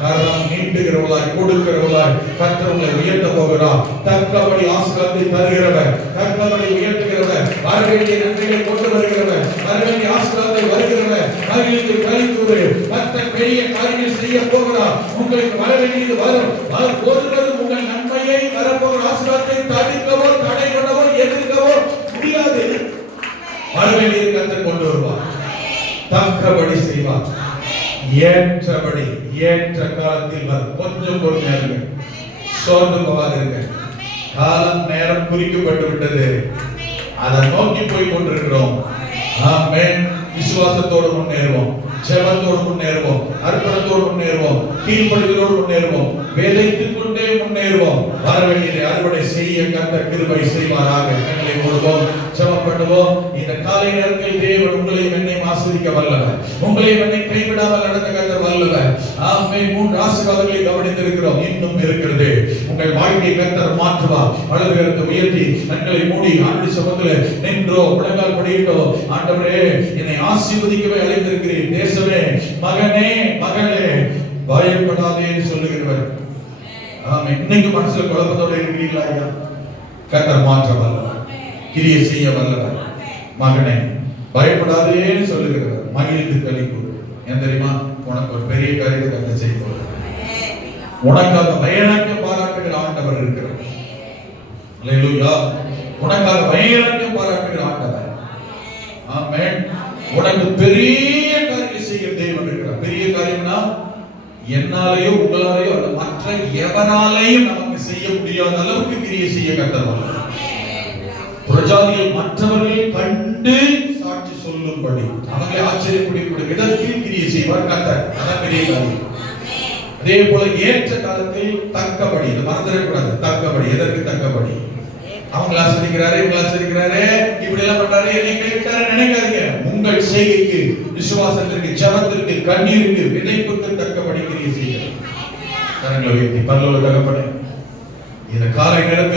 கரம் நீட்டுகிறவர்களாய், கொடுக்கிறவர்களாய் கர்த்தருளை உயர்த்த போகிறார். தக்கபடி ஆசீர்வாதத்தை தருகிறவர், தக்கபடி உயர்த்துகிறவர், வரவேண்டிய நன்மைகளை கொண்டு வருகிறவர், வரவேண்டிய ஆசீர்வாதத்தை வருகிறவர், மகிழ்ந்து கலிக்கூறு கர்த்தர் பெரிய காரியங்கள் செய்ய போகிறார். உங்களுக்கு வரவேண்டியது வரும். ஒருவரும் உங்கள் நன்மையை, வரப்போகிற ஆசீர்வாதத்தை தடுக்கவோ, தடை பண்ணவோ, எதிர்க்கவோ முடியாது. வரவேண்டியது கர்த்தர் கொண்டு வருவார். தக்கபடி செய்வார். ஏற்றபடி, ஏற்ற காலத்தில் வரும். கொஞ்சம் பொறுமையாக இருங்க, சோர்ந்து போகாதீங்க. காலம், நேரம் குறிக்கப்பட்டு விட்டது. அதை நோக்கி போய் கொண்டிருக்கிறோம். ஆமென். விசுவாசத்தோடு முன்னேறுவோம், ஜெபத்தோடு முன்னேறுவோம், அர்ப்பணத்தோடு முன்னேறுவோம், கீழ்ப்படிதலோடு முன்னேறுவோம், விதைத்துக் கொண்டே முன்னேறுவோம். வரவேண்டியதை அறுவடை செய்ய கர்த்தர் கிருபை செய்வாராக. கண்களை மூடுவோம், ஜெபம் பண்ணுவோம். இந்த காலை நேரத்தில் தேவன் உங்களையும் என்னையும் ஆசீர்வதிக்க வல்லவர். உங்களையும் என்னை கைவிடாமல் நடந்த கர்த்தர் வல்லவர். ஆமென். 3 ஆசீர்வாதங்களை கவனித்திருக்கிறோம், இன்னும் இருக்கிறது. உங்கள் வாழ்க்கையை கர்த்தர் மாற்றுவார். வலது கரத்தை உயர்த்தி கண்களை மூடி ஆண்டவருடைய சமூகத்தில் நின்றோ, முழங்கால் படியிட்டோ, ஆண்டவரே என்னை ஆசீர்வதிக்கவே அழைத்திருக்கிறீர். தேசமே, மகனே, மகளே, பயப்படாதேன்னு சொல்லுகிறவர். ஆமென். இன்னைக்கு மனசுல குழப்பத்தோட இருக்கிறீங்களா? ஐயா, கர்த்தர் மாற்ற வல்லவர், கிரியை செய்ய வல்லவர். மகனே, பயப்படாதேன்னு சொல்லுகிறவர். மகிழ்ந்து களி கூறு. ஏன் தெரியுமா? உனக்கு ஒரு பெரிய காரியத்தை கர்த்தர் செய்ய போறார். உனக்காக வைராக்கியம் பாராட்டுகிற ஆண்டவர் இருக்கிறார். அல்லேலூயா. உனக்காக வைராக்கியம் பாராட்டுகிற ஆண்டவர். ஆமென். உனக்கு பெரிய காரியம் செய்கிற தேவன் இருக்கிறார். பெரிய காரியம்னா என்னாலேயோ உங்களாலேயோ அல்ல மற்ற எவராலேயும் நமக்கு செய்ய முடியாத அளவுக்கு கிரியை செய்ய கர்த்தர் வல்லவர். பிரஜாதிகள் மற்றவர்கள் கண்டு சாட்சி சொல்லும்படி அவங்களை ஆச்சரியக்கூடிய விதத்தில் கிரியை செய்வார் கர்த்தர். அதான் பெரிய காரியம். அதே போல ஏற்ற காலத்தில் தக்கபடி, இது மறந்துடக்கூடாது. தக்கபடி, எதற்கு தக்கபடி? அவங்க ஆசிரிக்கிறாரு, இவங்க ஆசிரிக்கிறாரு, இப்படி எல்லாம் பண்றாரு, என்னை கைவிட்டாரு நினைக்காதீங்க. உங்கள் செய்கைக்கு, விசுவாசத்திற்கு, ஜெபத்திற்கு, கண்ணீருக்கு, விதைப்புக்கு தக்கபடி கிரியை செய்கிறார். கரங்களை உயர்த்தி பரலோக தகப்பனே, இந்த காலை நேரத்தில்